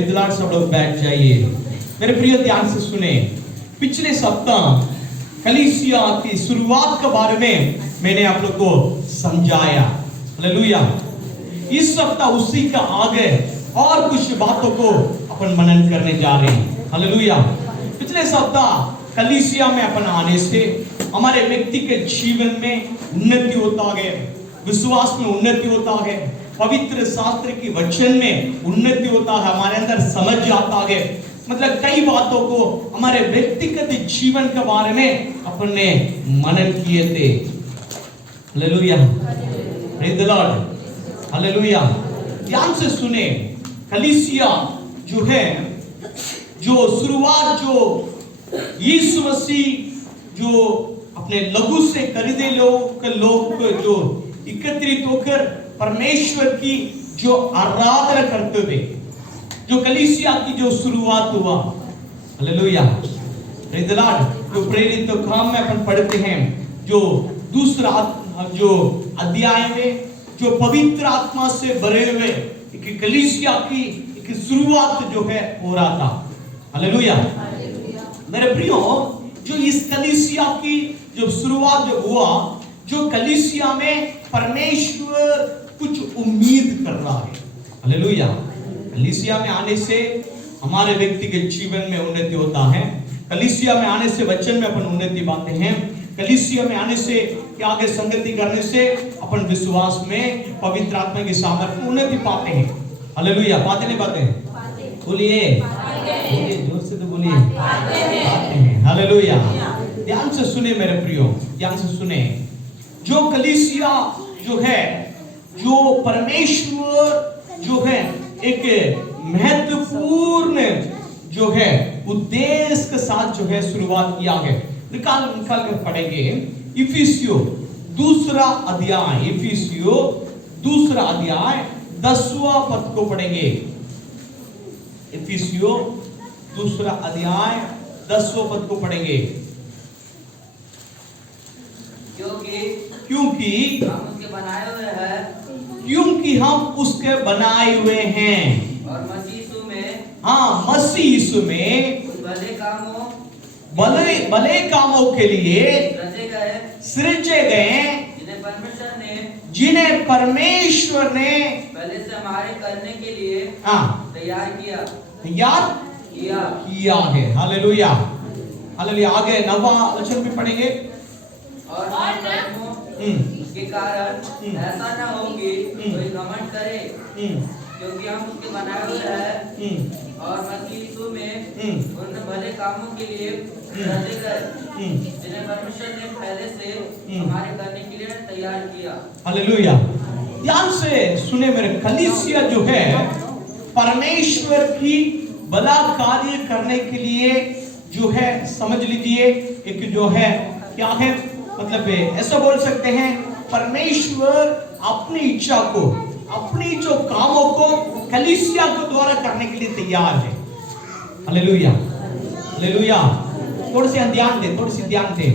Praise सब लोग बैठ जाइए। मेरे प्रिय ध्यान से सुने, पिछले सप्ताह कलीसिया की शुरुआत के बारे में मैंने आप लोग को समझाया। हालेलुया। इस सप्ताह उसी का आगे और कुछ बातों को अपन मनन करने जा रहे हैं। हालेलुया। पिछले सप्ताह कलीसिया में अपन आने से हमारे व्यक्ति के जीवन में उन्नति होता है, विश्वास में उन्नति होता है, पवित्र शास्त्र की वचन में उन्नति होता है, हमारे अंदर समझ आता है। मतलब कई बातों को हमारे व्यक्तिगत जीवन के बारे में अपन ने मनन किए थे। Hallelujah, praise the Lord, hallelujah. ध्यान से सुने, कलीसिया जो है, जो शुरुआत जो यीशु मसीह जो अपने लहू से खरीदे लोग जो एकत्रित होकर परमेश्वर की जो आराधना करते हुए जो कलीसिया की जो शुरुआत हुआ। Hallelujah, praise the Lord. जो प्रेरित काम में अपन पढ़ते हैं, जो दूसरा जो अध्याय में जो पवित्र आत्मा से भरे हुए एक कलीसिया की एक शुरुआत जो है हो रहा था। हालेलुया। मेरे प्रियो, जो इस कलीसिया की जो शुरुआत जो हुआ, जो कलीसिया में परमेश्वर कुछ उम्मीद कर रहा है। हालेलुया। कलीसिया में आने से हमारे व्यक्तिगत जीवन में उन्नति होता है। कलीसिया में आने से वचन में अपन उन्नति पाते हैं। कलीसिया में आने से आगे संगति करने से अपन विश्वास में पवित्र आत्मा की सामर्थ्य में उन्नति पाते हैं। हालेलुया। पाते नहीं पाते हैं? बोलिए, बोलिए जोर से तो बोलिए, पाते हैं। हालेलुया। ध्यान से सुने मेरे प्रियो, ध्यान से सुने। जो कलीसिया जो है, जो परमेश्वर जो है एक महत्वपूर्ण जो है उद्देश्य के साथ जो है शुरुआत किया है। निकाल कर पढ़ेंगे इफिसियों दूसरा अध्याय, इफिसियों दूसरा अध्याय 10वां पद को पढ़ेंगे। इफिसियों दूसरा अध्याय 10वां पद को पढ़ेंगे। क्योंकि हम उसके बनाए हुए हैं, क्योंकि हम उसके बनाए हुए हैं और मसीह यीशु में, हाँ, मसीह यीशु में उस भले कामों भले कामों के लिए सृजे गए, जिन्हें परमेश्वर ने पहले से हमारे करने के लिए तैयार किया है। Hallelujah, hallelujah. आगे 9वां वचन भी पढ़ेंगे। और कर्मों के कारण ऐसा न हो कि कोई घमंड करे, क्योंकि हम उसके बनाए हुए हैं और मसीह यीशु में उन भले कामों के लिए रचे गए, जिन्हें परमेश्वर ने पहले से हमारे करने के लिए तैयार किया। हालेलुया। ध्यान से सुने मेरे, कलीसिया जो है परमेश्वर की भला कार्य करने के लिए जो है, समझ लीजिए एक जो है क्या है, मतलब ऐसा बोल सकते हैं, परमेश्वर अपनी इच्छा को, अपनी जो कामों को कलीसिया के द्वारा करने के लिए तैयार है। Hallelujah, hallelujah. थोड़ी सी ध्यान दे।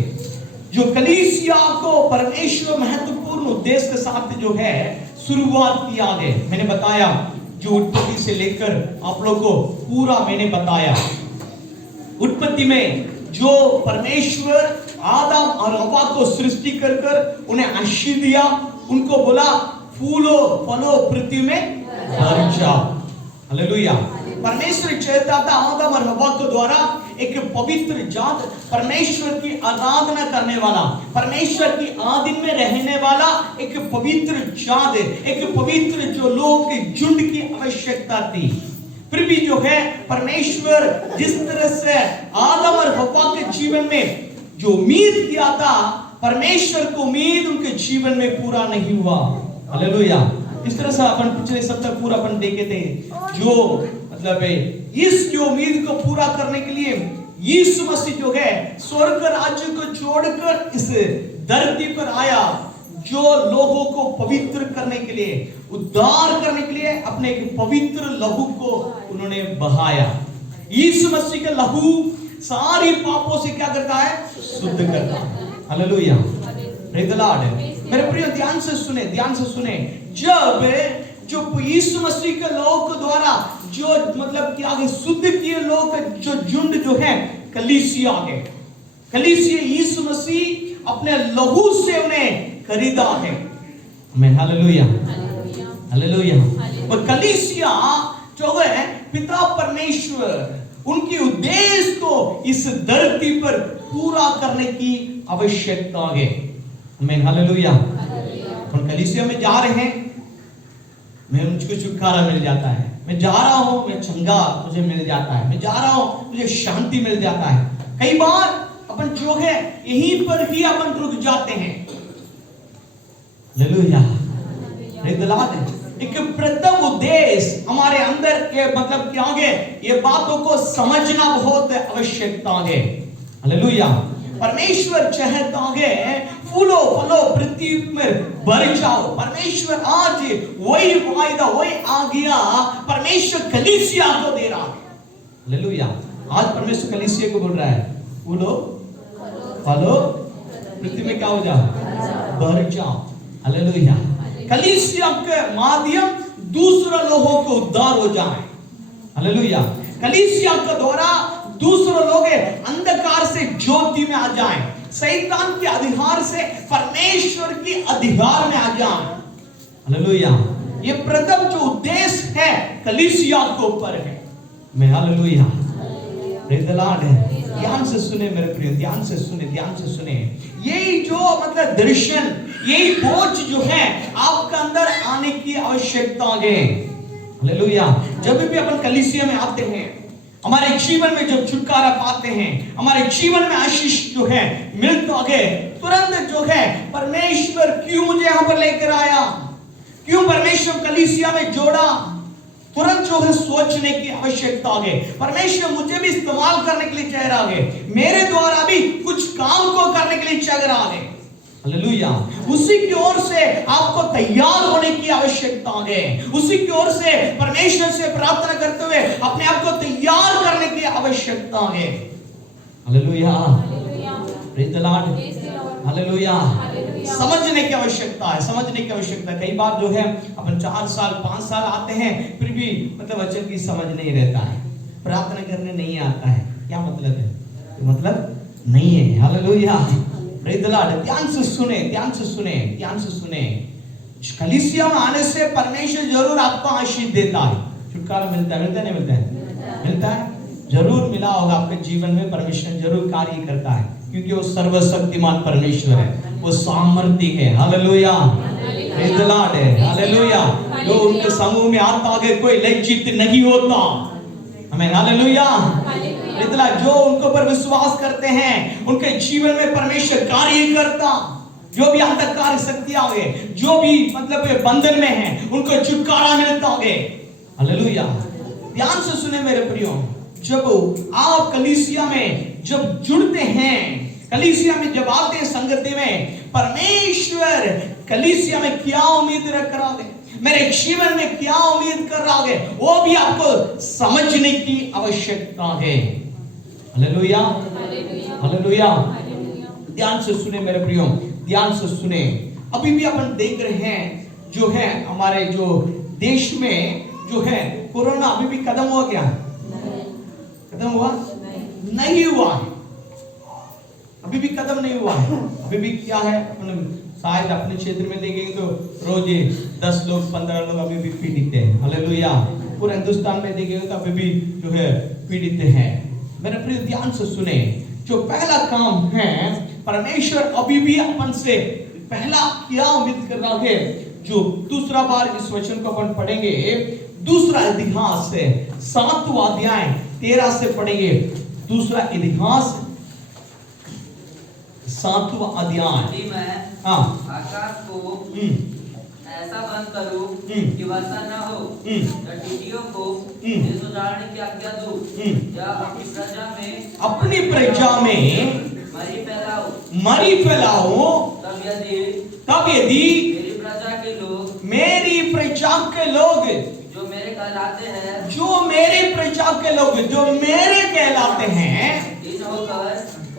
जो कलीसिया को परमेश्वर महत्वपूर्ण उद्देश्य के साथ जो है शुरुआत किया है, मैंने बताया जो उत्पत्ति से लेकर आप लोग को पूरा मैंने बताया। उत्पत्ति में जो परमेश्वर आदम और हव्वा को सृष्टि कर उन्हें आशीष दिया, उनको बोला फूलो फलो पृथ्वी में भर जाओ। हालेलुया। परमेश्वर चाहता था आदम और हव्वा के द्वारा एक पवित्र जात, परमेश्वर की आराधना करने वाला, परमेश्वर की आधीन में रहने वाला एक पवित्र जात, एक पवित्र जो लोग के झुंड की आवश्यकता थी। फिर भी जो है परमेश्वर जिस तरह से आदम और हव्वा के जीवन में जो उम्मीद किया था, परमेश्वर को उम्मीद उनके जीवन में पूरा नहीं हुआ। हालेलुया। इस तरह से अपन पिछले सप्ताह पूरा अपन देखे थे, जो मतलब इस जो उम्मीद को पूरा करने के लिए यीशु मसीह जो है स्वर्ग राज्य को छोड़कर इस धरती पर आया, जो लोगों को पवित्र करने के लिए, उद्धार करने के लिए अपने एक पवित्र लहू को उन्होंने बहाया। यीशु मसीह का लहू सारी पापों से क्या करता है? शुद्ध करता है। Hallelujah, praise the Lord. मेरे प्रिय ध्यान से सुने। जब जो यीशु मसीह के लहू के द्वारा जो मतलब क्या है, शुद्ध किए लोग जो झुंड जो है कलीसिया है। कलीसिया यीशु मसीह अपने लहू से उन्हें खरीदा है। आमीन, हालेलुया, हालेलुया। और कलीसिया जो है पिता परमेश्वर उनके उद्देश्य को इस धरती पर पूरा करने की आवश्यकता है। आमीन, हालेलुया। हम कलीसिया में जा रहे हैं, मैं मुझको छुटकारा मिल जाता है। मैं जा रहा हूं, मैं चंगा मुझे मिल जाता है। मैं जा रहा हूं, मुझे शांति मिल जाता है। कई बार अपन जो है यहीं पर ही अपन रुक जाते हैं। हालेलुया, एक प्रथम उद्देश्य हमारे अंदर के मतलब क्या है, ये बातों को समझना बहुत आवश्यकता है। हालेलुया। परमेश्वर चाहता है फूलो फलो पृथ्वी में भर जाओ। परमेश्वर आज वही वायदा, वही आज्ञा परमेश्वर कलीसिया को दे रहा है। हालेलुया। आज परमेश्वर कलीसिया को बोल रहा है फूलो फलो पृथ्वी में क्या हो जाओ, भर जाओ। हालेलुया। कलीसिया के माध्यम दूसरे लोगों को उद्धार हो जाए। हालेलुया। कलीसिया के द्वारा दूसरे लोग अंधकार से ज्योति में आ जाएं, शैतान के अधिकार से परमेश्वर के अधिकार में आ जाएं। हालेलुया। ये प्रथम जो उद्देश्य है कलीसिया के ऊपर है। मैं हालेलुया, प्रेज़ द लॉर्ड है। ध्यान से सुने मेरे प्रिय, ध्यान से सुने, ध्यान से सुने। यही जो मतलब दर्शन, यही बोझ जो है आपका अंदर आने की आवश्यकता है। हालेलुया। जब भी अपन कलीसिया में आते हैं, हमारे जीवन में जब छुटकारा पाते हैं, हमारे जीवन में आशीष जो है मिलता है, तुरंत जो है परमेश्वर क्यों मुझे यहाँ पर लेकर आया, क्यों परमेश्वर कलीसिया में जोड़ा, तुरंत जो है सोचने की आवश्यकता है। परमेश्वर मुझे भी इस्तेमाल करने के लिए चाह रहा है, मेरे द्वारा भी कुछ काम को करने के लिए चाह रहा है। हालेलुया। उसी की ओर से आपको तैयार होने की आवश्यकता है। उसी की ओर से परमेश्वर से प्रार्थना करते हुए अपने आप को तैयार करने की आवश्यकता है। Hallelujah, praise the Lord. Hallelujah. समझने की आवश्यकता है, समझने की आवश्यकता है। कई बार जो है अपन 4 साल 5 साल आते हैं, फिर भी मतलब वचन की समझ नहीं रहता है, प्रार्थना करने नहीं आता है। क्या मतलब है? मतलब नहीं है। Hallelujah, praise the Lord. ध्यान से सुने, ध्यान से सुने, ध्यान से सुने। कलीसिया में आने से परमेश्वर जरूर आपको आशीष देता है, छुटकारा मिलता है। मिलता है नहीं मिलता है? मिलता है, जरूर मिला होगा आपके जीवन में। परमेश्वर जरूर कार्य करता है, क्योंकि वो सर्वशक्तिमान परमेश्वर है, वो सामर्थ्य है। हालेलुया, प्रेज़ द लॉर्ड है। हालेलुया। जो उनके समूह में आता है कोई लज्जित नहीं होता। आमीन, हालेलुया। इतना जो उनको पर विश्वास करते हैं उनके जीवन में परमेश्वर कार्य करता। जो भी अंधकार शक्तियां है, जो भी मतलब बंधन में है, उनको छुटकारा मिलता है। हालेलुया। ध्यान से सुने मेरे प्रियो, जब आप कलीसिया में जब जुड़ते हैं, कलीसिया में जब आते हैं संगति में, परमेश्वर कलीसिया में क्या उम्मीद रख रहा है, मेरे जीवन में क्या उम्मीद कर रहा है, वो भी आपको समझने की आवश्यकता है। Hallelujah, hallelujah. ध्यान से सुने मेरे प्रियो, ध्यान से सुने। अभी भी अपन देख रहे हैं जो है हमारे जो देश में जो है कोरोना अभी भी खत्म हुआ क्या? खत्म हुआ? नहीं हुआ है, अभी भी खत्म नहीं हुआ है। अभी भी क्या है, शायद अपने क्षेत्र में देखेंगे तो रोज 10 लोग 15 लोग अभी भी पीड़ित हैं। हालेलुया। पूरे हिंदुस्तान में देखेंगे तो अभी भी जो है पीड़ित हैं। मेरे प्रिय ध्यान से सुने, जो पहला काम है परमेश्वर अभी भी अपन से पहला क्या उम्मीद कर रहा है, जो दूसरा बार इस वचन को अपन पढ़ेंगे, दूसरा इतिहास से 7वां अध्याय 13 से पढ़ेंगे। दूसरा इतिहास 7वां अध्याय। हाँ, आकाश को ऐसा बंद करूं कि वर्षा न हो, या टिड्डियों को देश उजाड़ने की आज्ञा दूं, या अपनी प्रजा में मरी फैलाओ, तब यदि मेरी प्रजा के लोग जो मेरे कहलाते हैं, जो मेरे प्रजा के लोग जो मेरे कहलाते हैं,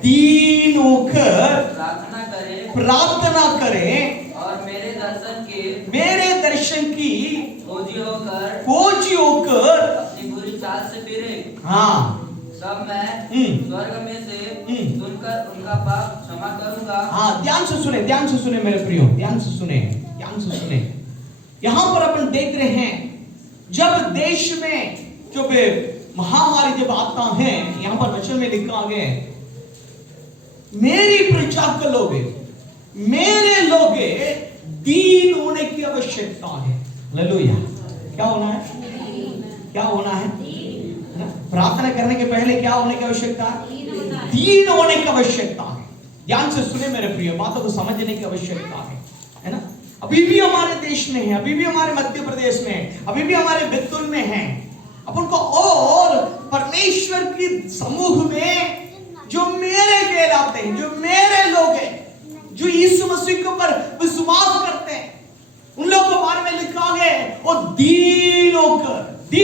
दीन होकर प्रार्थना करें और मेरे दर्शन की खोजी होकर चाल से फिरे, हाँ, तब मैं स्वर्ग में से सुनकर उनका पाप क्षमा करूंगा। हाँ, ध्यान से सुने मेरे प्रियो, ध्यान से सुने। यहाँ पर अपन देख रहे हैं जब देश में जो महामारी जब आता है, यहाँ पर वचन में लिखा गया मेरी प्रजा के लोग, मेरे लोग दीन होने की आवश्यकता है। हालेलुया। क्या होना है? प्रार्थना करने के पहले क्या होने की आवश्यकता है? दीन होने की आवश्यकता है। ध्यान से सुने मेरे प्रिय, बातों को समझने की आवश्यकता है ना? अभी भी हमारे देश में है, अभी भी हमारे मध्य प्रदेश में है, अभी भी हमारे बैतूल में है। अपन को और परमेश्वर की समूह में जो मेरे कहलाते हैं, जो मेरे लोग हैं, जो यीशु मसीह के ऊपर विश्वास करते हैं, उन लोगों के बारे में लिखा है और दीन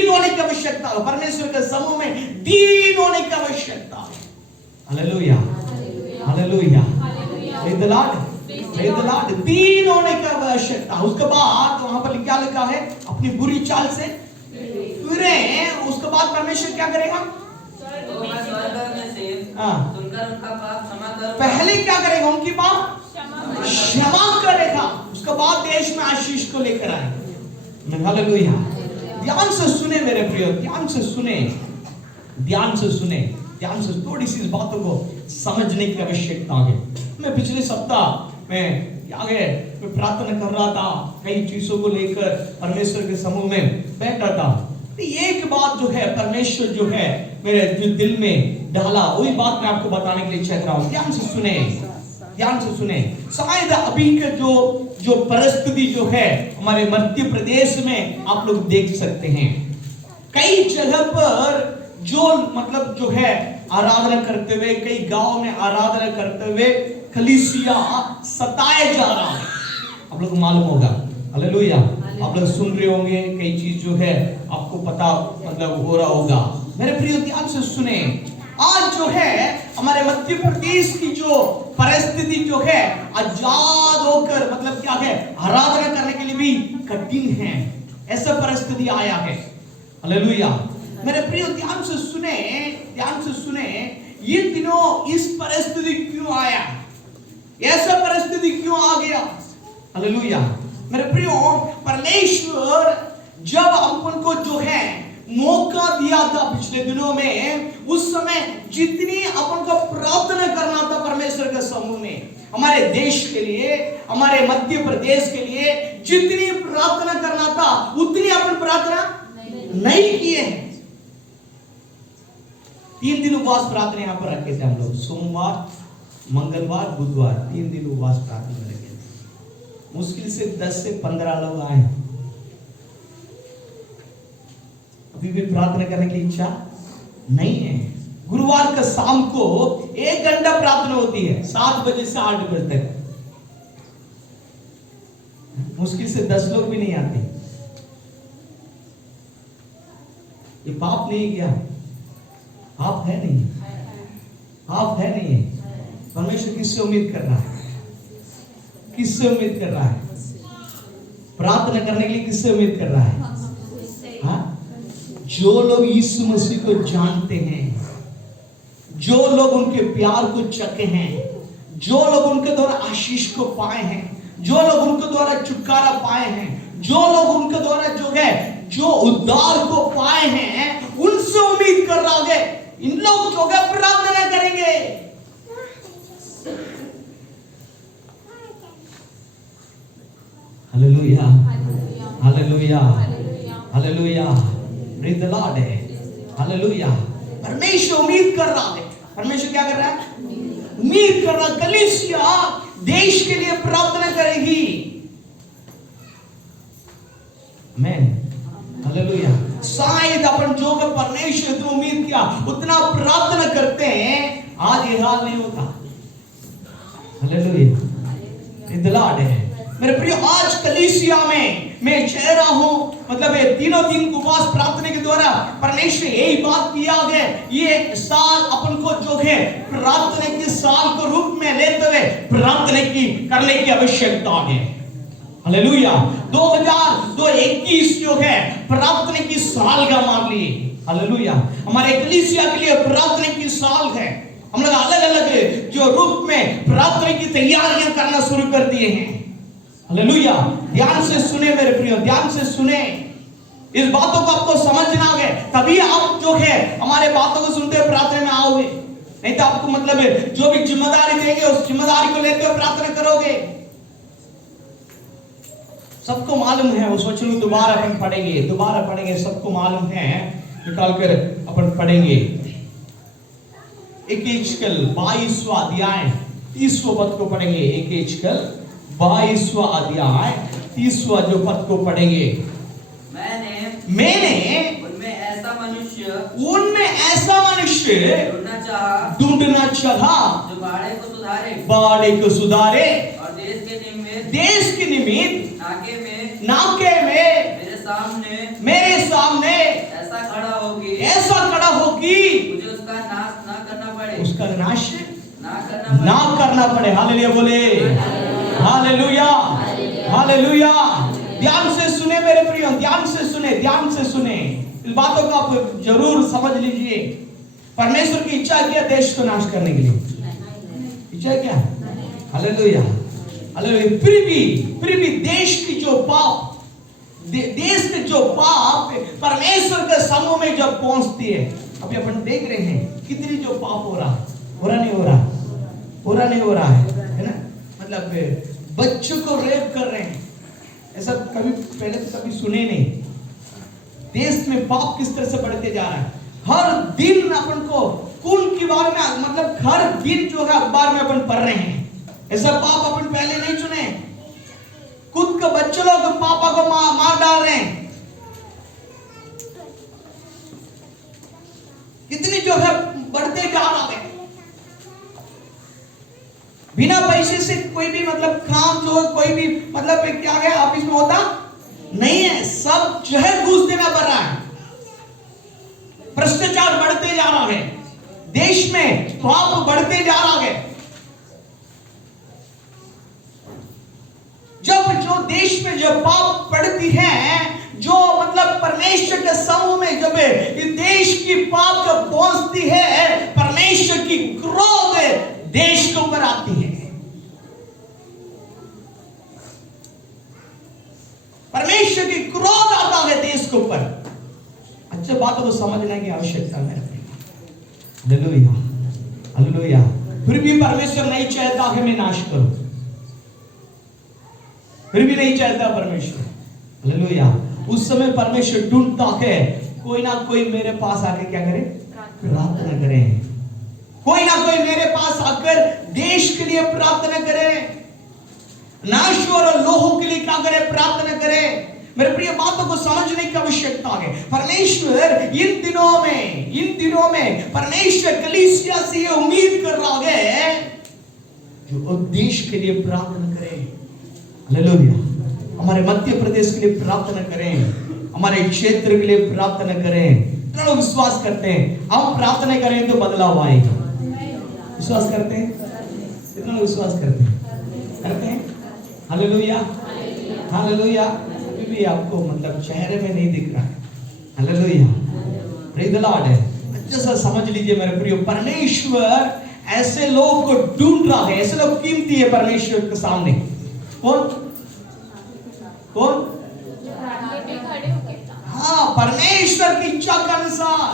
होने की आवश्यकता है। परमेश्वर के समूह में दीन होने की आवश्यकता है। Hallelujah, hallelujah, praise the Lord. दीन होने की आवश्यकता। उसके बाद वहां पर क्या लिखा है? अपनी बुरी चाल से फिरे। उसके बाद परमेश्वर क्या करेगा? तो मैं स्वर्ग में से सुनकर उनका पाप क्षमा करूंगा। पहले क्या करेगा? उनकी पाप क्षमा करेगा। उसके बाद देश में आशीष को लेकर आएगा। हालेलुया। ध्यान से सुने मेरे प्रिय, ध्यान से सुने, थोड़ी सी इस बातों को समझने की आवश्यकता है। मैं पिछले सप्ताह मैं प्रार्थना कर रहा था, कई चीजों को लेकर परमेश्वर के समूह में बैठा था। एक बात जो है परमेश्वर जो है मेरे जो दिल में डाला, वही बात मैं आपको बताने के लिए चाह रहा हूँ। ध्यान से सुने। शायद अभी के जो परिस्थिति जो है हमारे मध्य प्रदेश में आप लोग देख सकते हैं, कई जगह पर जो है आराधना करते हुए, कई गांव में आराधना करते हुए कलीसिया सताए जा रहा है। आप लोग मालूम होगा। हालेलुया। आप लोग सुन रहे होंगे, कई चीज जो है आपको पता हो रहा होगा। मेरे प्रिय ध्यान से सुने। आज जो है हमारे मध्य प्रदेश की जो परिस्थिति जो है आजाद होकर क्या है आराधना करने के लिए भी कठिन है। ऐसा परिस्थिति आया है। हालेलुया। मेरे प्रिय ध्यान से सुने। ये दिनों इस परिस्थिति क्यों आया? ऐसा परिस्थिति क्यों आ गया? हालेलुया। मेरे प्रियो, परमेश्वर जब अपन को जो है मौका दिया था पिछले दिनों में, उस समय जितनी अपन को प्रार्थना करना था परमेश्वर के समूह में, हमारे देश के लिए, हमारे मध्य प्रदेश के लिए जितनी प्रार्थना करना था उतनी अपन प्रार्थना नहीं किए हैं। 3 दिन उपवास प्रार्थना यहाँ पर रखे थे हम लोग, सोमवार, मंगलवार, बुधवार, 3 दिन उपवास प्रार्थना रखे थे। मुश्किल से 10 से 15 लोग आए। अभी भी प्रार्थना करने की इच्छा नहीं है। गुरुवार का शाम को 1 घंटा प्रार्थना होती है, 7 बजे से 8 बजे तक। मुश्किल से 10 लोग भी नहीं आते। ये पाप नहीं क्या? पाप है नहीं? पाप है नहीं है? परमेश्वर किससे उम्मीद कर रहा है? किससे उम्मीद कर रहा है? प्रार्थना करने के लिए किससे उम्मीद कर रहा है? हाँ? जो लोग यीशु मसीह को जानते हैं, जो लोग उनके प्यार को चखे हैं, जो लोग उनके द्वारा आशीष को पाए हैं, जो लोग उनके द्वारा छुटकारा पाए हैं, जो लोग उनके द्वारा जो उद्धार को पाए हैं, उनसे उम्मीद कर रहा है इन लोग जो है प्रार्थना करेंगे। Hallelujah, hallelujah, hallelujah, praise the Lord. Hallelujah. परमेश्वर उम्मीद कर रहा है। परमेश्वर क्या कर रहा है? उम्मीद कर रहा है कलीसिया देश के लिए प्रार्थना करेगी। आमीन। हालेलुया। शायद अपन जो का परमेश्वर इतना उम्मीद किया उतना प्रार्थना करते हैं, आज ये हाल नहीं होता। Hallelujah, praise the Lord. मेरे प्रिय, आज कलीसिया में मैं कह रहा हूं, ये तीनों दिन उपवास प्रार्थना के द्वारा परमेश्वर यही बात किया है। ये साल अपन को जो है प्रार्थना के साल को रूप में लेते हुए प्रार्थना करने की आवश्यकता है। हालेलुया। 2021 जो है प्रार्थना की साल का मान लिए। हालेलुया। हमारे कलीसिया के लिए प्रार्थना की साल है। हम लोग अलग अलग जो रूप में प्रार्थना की तैयारियां करना शुरू कर दिए हैं। हालेलुया। ध्यान से सुने मेरे प्रियो, ध्यान से सुने। इस बातों को आपको समझना है, तभी आप जो है हमारे बातों को सुनते हुए प्रार्थना में आओगे। नहीं तो आपको मतलब जो भी जिम्मेदारी देंगे उस जिम्मेदारी को लेते हुए प्रार्थना करोगे। सबको मालूम है, वो सोच लो दोबारा अपन पढ़ेंगे, सबको मालूम है, निकाल कर अपन पढ़ेंगे। एकेजकल 22वां अध्याय 30वां पद को पढ़ेंगे। एकेजकल 22वां अध्याय 30वां जो पद को पढ़ेंगे। मैंने उनमें ऐसा मनुष्य ढूंढना चाहा जो बाड़े को सुधारे और देश के निमित्त नाके में मेरे सामने ऐसा खड़ा होगी मुझे उसका नाश ना करना पड़े। हालेलुया बोले, हालेलुया, हालेलुया। ध्यान से सुने मेरे प्रियो, ध्यान से सुने। इस बातों को आप जरूर समझ लीजिए। परमेश्वर की इच्छा क्या? देश को नाश करने के लिए इच्छा क्या? Hallelujah, hallelujah. फिर भी देश की जो पाप, देश के जो पाप परमेश्वर के समूह में जब पहुंचती है, अभी अपन देख रहे हैं कितनी जो पाप हो रहा है ना। मतलब बच्चों को रेप कर रहे हैं, ऐसा कभी पहले तो कभी सुने नहीं। देश में पाप किस तरह से बढ़ते जा रहा है। हर दिन अपन को खून के बारे में, मतलब हर दिन जो है अखबार में अपन पढ़ रहे हैं। ऐसा पाप अपन पहले नहीं सुने। खुद के बच्चे लोग पापा को मार डाल रहे हैं। कितनी जो है बढ़ते जा रहा है। बिना पैसे से कोई भी मतलब काम जो कोई भी मतलब क्या है ऑफिस में होता नहीं है, सब जो है घूस देना पड़ रहा है। भ्रष्टाचार बढ़ते जा रहा है, देश में पाप बढ़ते जा रहा है। जब जो देश में जब पाप बढ़ती है, जो मतलब परमेश्वर के समूह में जब इस देश की पाप जब पहुंचती है, परमेश्वर की क्रोध देश के ऊपर आती है। परमेश्वर की क्रोध आता है देश के ऊपर। अच्छे बातों को समझने की आवश्यकता है। Hallelujah, hallelujah. फिर भी परमेश्वर नहीं चाहता कि मैं नाश करूं, फिर भी नहीं चाहता परमेश्वर। हालेलुया। उस समय परमेश्वर ढूंढता है कोई ना कोई मेरे पास आके क्या करे? प्रार्थना करे। कोई ना कोई मेरे पास आकर देश के लिए प्रार्थना करे, नाश और लोगों के लिए क्या करे? प्रार्थना करे। मेरे प्रिय बातों को समझने की आवश्यकता है। परमेश्वर इन दिनों में परमेश्वर कलीसिया से ये उम्मीद कर रहा है जो देश के लिए प्रार्थना करें। हालेलुया। हमारे मध्य प्रदेश के लिए प्रार्थना करें, हमारे क्षेत्र के लिए प्रार्थना करें। कितना लोग विश्वास करते हैं हम प्रार्थना करें तो बदलाव आएगा? विश्वास करते हैं? कितना लोग विश्वास करते हैं? Hallelujah, hallelujah. अभी भी आपको मतलब चेहरे में नहीं दिख रहा है। हालेलुया, प्रेज़ द लॉर्ड है। अच्छे से समझ लीजिए मेरे प्रियो, परमेश्वर ऐसे लोग को ढूंढ रहा है। ऐसे लोग कीमती है परमेश्वर के सामने। कौन? हाँ, परमेश्वर की इच्छा के अनुसार,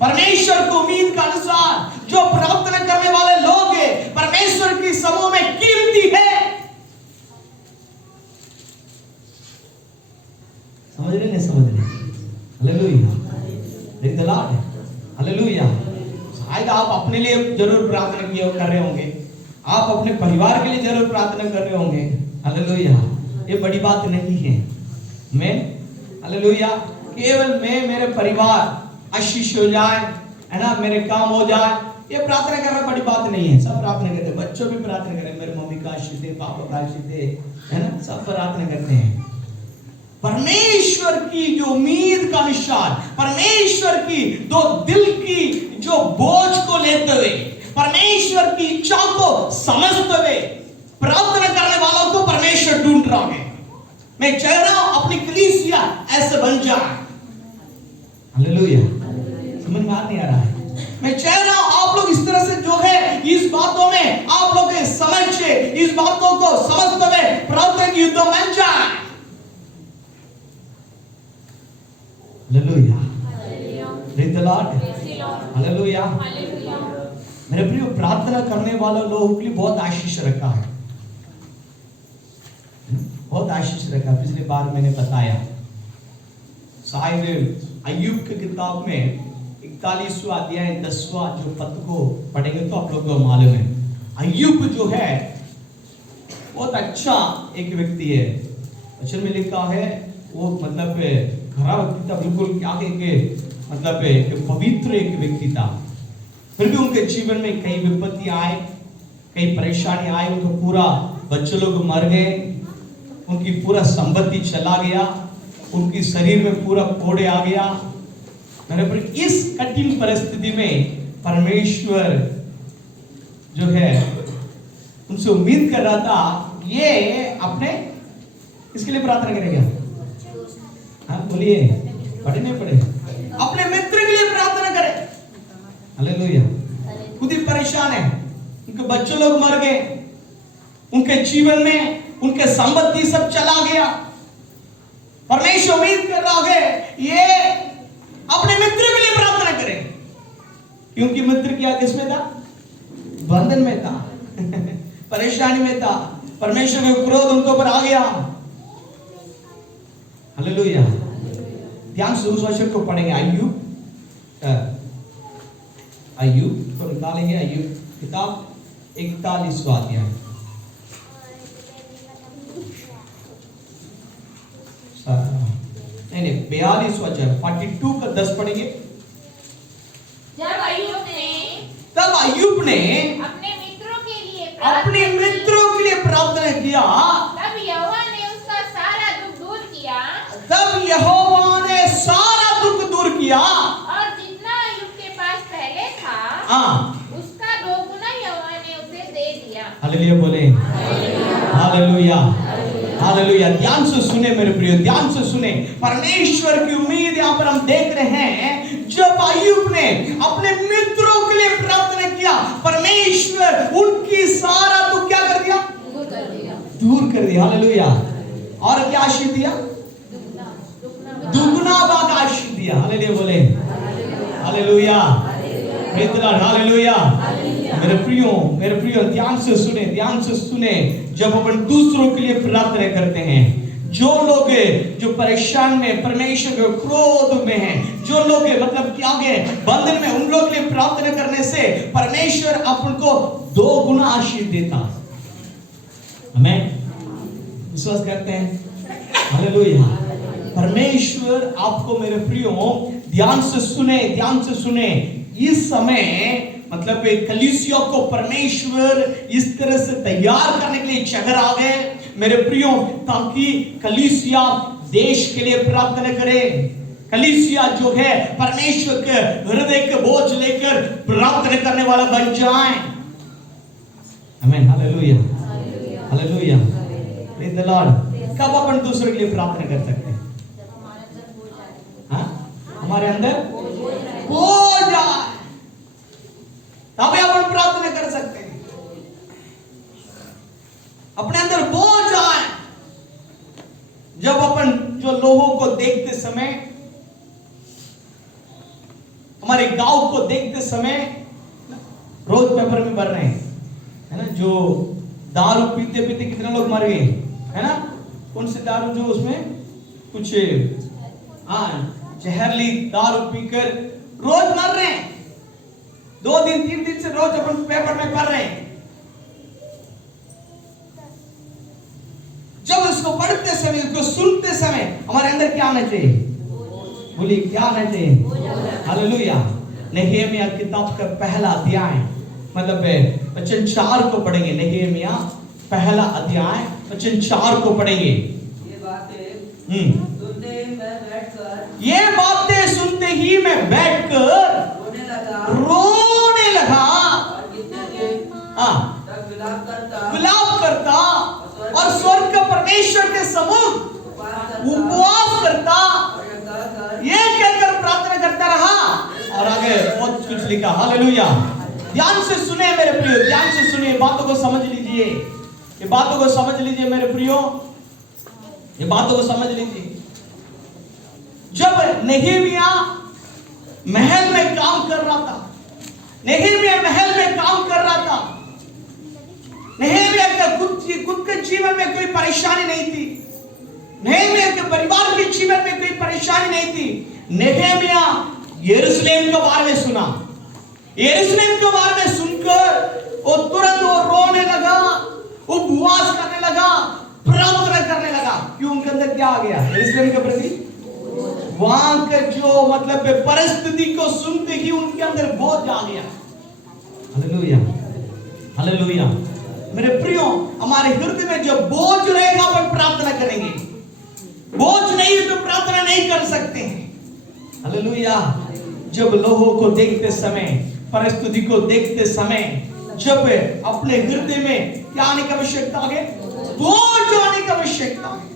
परमेश्वर को उम्मीद के अनुसार जो प्रार्थना करने वाले लोग हैं, परमेश्वर की समूह में कीमती है। समझ रहे नहीं समझ रहे? Hallelujah, praise the Lord, hallelujah. शायद आप अपने लिए जरूर प्रार्थना कर रहे होंगे, आप अपने परिवार के लिए जरूर प्रार्थना कर रहे होंगे। हालेलुया, ये बड़ी बात नहीं है। मैं हालेलुया, केवल मैं मेरे परिवार आशीष हो जाए, है ना, मेरे काम हो जाए, ये प्रार्थना करना बड़ी बात नहीं है। सब प्रार्थना करते हैं, बच्चों भी प्रार्थना करें, मेरे मम्मी का आशीष दे, पापा का आशीष दे, है ना, सब प्रार्थना करते हैं। परमेश्वर की जो उम्मीद का अनुसार, परमेश्वर की दो दिल की जो बोझ को लेते हुए, परमेश्वर की इच्छा को समझते हुए प्रार्थना करने वालों को परमेश्वर ढूंढ रहा है। मैं चाह रहा हूं अपनी कलीसिया ऐसे बन जाए। हालेलुया। समझ में आ नहीं आ रहा है? मैं चाह रहा हूं आप लोग इस तरह से जो है इस बातों में आप लोग समझ से इस बातों को समझते हुए प्रार्थना के युद्ध में जाए। Hallelujah, praise the Lord, hallelujah. मेरे प्रिय, प्रार्थना करने वाले लोगों के लिए बहुत आशीष रखा है, बहुत आशीष रखा। पिछली बार मैंने बताया, शायद अय्यूब की किताब में 41वां अध्याय 10वां जो पद को पढ़ेंगे तो आप लोग को मालूम है, अय्यूब जो है बहुत अच्छा एक व्यक्ति है। वचन में लिखा है वो मतलब खराब व्यक्ति था, बिल्कुल क्या के मतलब एक पवित्र एक व्यक्ति था। फिर भी उनके जीवन में कई विपत्ति आए, कई परेशानी आए, उनका पूरा बच्चे लोग मर गए, उनकी पूरा संपत्ति चला गया, उनकी शरीर में पूरा कोड़े आ गया। मेरे पर इस कठिन परिस्थिति में परमेश्वर जो है उनसे उम्मीद कर रहा था ये अपने इसके लिए प्रार्थना करेगा। हाँ बोलिए, पढ़े नहीं पढ़े? अपने मित्र के लिए प्रार्थना करे। हालेलुया। खुद ही परेशान है, उनके बच्चे लोग मर गए, उनके जीवन में उनके संपत्ति सब चला गया। परमेश्वर उम्मीद कर रहा है ये अपने मित्र के लिए प्रार्थना करें, क्योंकि मित्र क्या किसमें था? बंधन में था, परेशानी में था, परमेश्वर का क्रोध उनके ऊपर आ गया। हालेलुया। ध्यान से उस वचन को पढ़ेंगे, अय्यूब को निकालेंगे, अय्यूब किताब 41वां अध्याय। नहीं 42वां अध्याय 42 का 10 पढ़ेंगे। तब अय्यूब ने अपने मित्रों के लिए प्रार्थना किया। तब यहोवा ने उसका सारा दुख दूर किया। तब यहोवा ने सारा दुख दूर किया और जितना अय्यूब के पास पहले था उसका 2 गुना यहोवा ने उसे दे दिया। हालेलुया बोले, हालेलुया, हालेलुया। ध्यान से सुने मेरे प्रिय, ध्यान से सुने। परमेश्वर की उम्मीद यहाँ पर हम देख रहे हैं। जब अय्यूब ने अपने मित्रों के लिए प्रार्थना किया, परमेश्वर उनकी सारा दुख क्या कर दिया? दूर कर दिया। हालेलुया। और क्या आशीष दिया? दुगना भाग आशीष दिया। हालेलुया बोले, hallelujah, praise the Lord, hallelujah. मेरे प्रियो ध्यान से सुने, ध्यान से सुने। जब अपन दूसरों के लिए प्रार्थना करते हैं, जो लोग जो परेशान में, परमेश्वर के क्रोध में हैं, जो लोग मतलब क्या है बंधन में, उन लोग के लिए प्रार्थना करने से परमेश्वर अपन को 2 गुना आशीष देता। हमें विश्वास करते हैं? हालेलुया। परमेश्वर आपको मेरे प्रियो ध्यान से सुने, ध्यान से सुने। इस समय मतलब कलीसिया को परमेश्वर इस तरह से तैयार करने के लिए चढ़ आ गए मेरे प्रियो, ताकि कलीसिया देश के लिए प्रार्थना करे। कलीसिया जो है परमेश्वर के हृदय के बोझ लेकर प्रार्थना करने वाला बन जाए। आमीन, hallelujah, hallelujah, praise the Lord. कब अपन दूसरे के लिए प्रार्थना कर सकते हैं? हमारे अंदर बोझ जाए तभी अपन प्रार्थना कर सकते हैं। अपने अंदर बोझ आए। जब अपन जो लोगों को देखते समय, हमारे गांव को देखते समय रोज पेपर में भर रहे हैं, है ना, जो दारू पीते पीते कितने लोग मर गए, है ना। कौन से दारू, जो उसमें कुछ जहरीली दारू पीकर रोज मर रहे हैं। 2 दिन 3 दिन से रोज अपन पेपर में पढ़ रहे हैं। जब इसको पढ़ते समय, इसको सुनते समय हमारे अंदर क्या आना चाहिए? बोलिए, क्या आना चाहिए? हालेलुया। नहमीया किताब का पहला अध्याय मतलब वचन 4 को पढ़ेंगे। नहमीया पहला अध्याय वचन 4 को पढ़ेंगे। ये बातें सुनते ही मैं बैठकर रोने लगा। विलाप करता और स्वर्ग का परमेश्वर के सम्मुख उपवास करता। ये कहकर प्रार्थना लिखा। हालेलुया। ध्यान से सुने मेरे प्रियो, ध्यान से सुनिए, बातों को समझ लीजिए, ये बातों को समझ लीजिए मेरे प्रियो, ये बातों को समझ लीजिए। जब नेहेमिया महल में काम कर रहा था, नेहेमिया महल में काम कर रहा था, नेहेमिया का खुद के जीवन में कोई परेशानी नहीं थी, नेहेमिया के परिवार के जीवन में कोई परेशानी नहीं थी। नेहेमिया यरूशलेम के बारे में सुना, यरूशलेम के बारे में सुनकर वो तुरंत वो रोने लगा, वो उपवास करने लगा, प्रार्थना करने लगा। क्यों? उनके अंदर क्या आ गया? यरूशलेम के प्रति वहां के जो मतलब परिस्थिति को सुनते ही उनके अंदर बोझ आ गया। Hallelujah, hallelujah. मेरे प्रियो, हमारे हृदय में जो बोझ रहेगा अपन प्रार्थना करेंगे, बोझ नहीं है तो प्रार्थना नहीं कर सकते हैं। हालेलुया। जब लोगों को देखते समय, परिस्थिति को देखते समय, जब अपने हृदय में क्या आने की आवश्यकता है? बोझ आने की आवश्यकता है।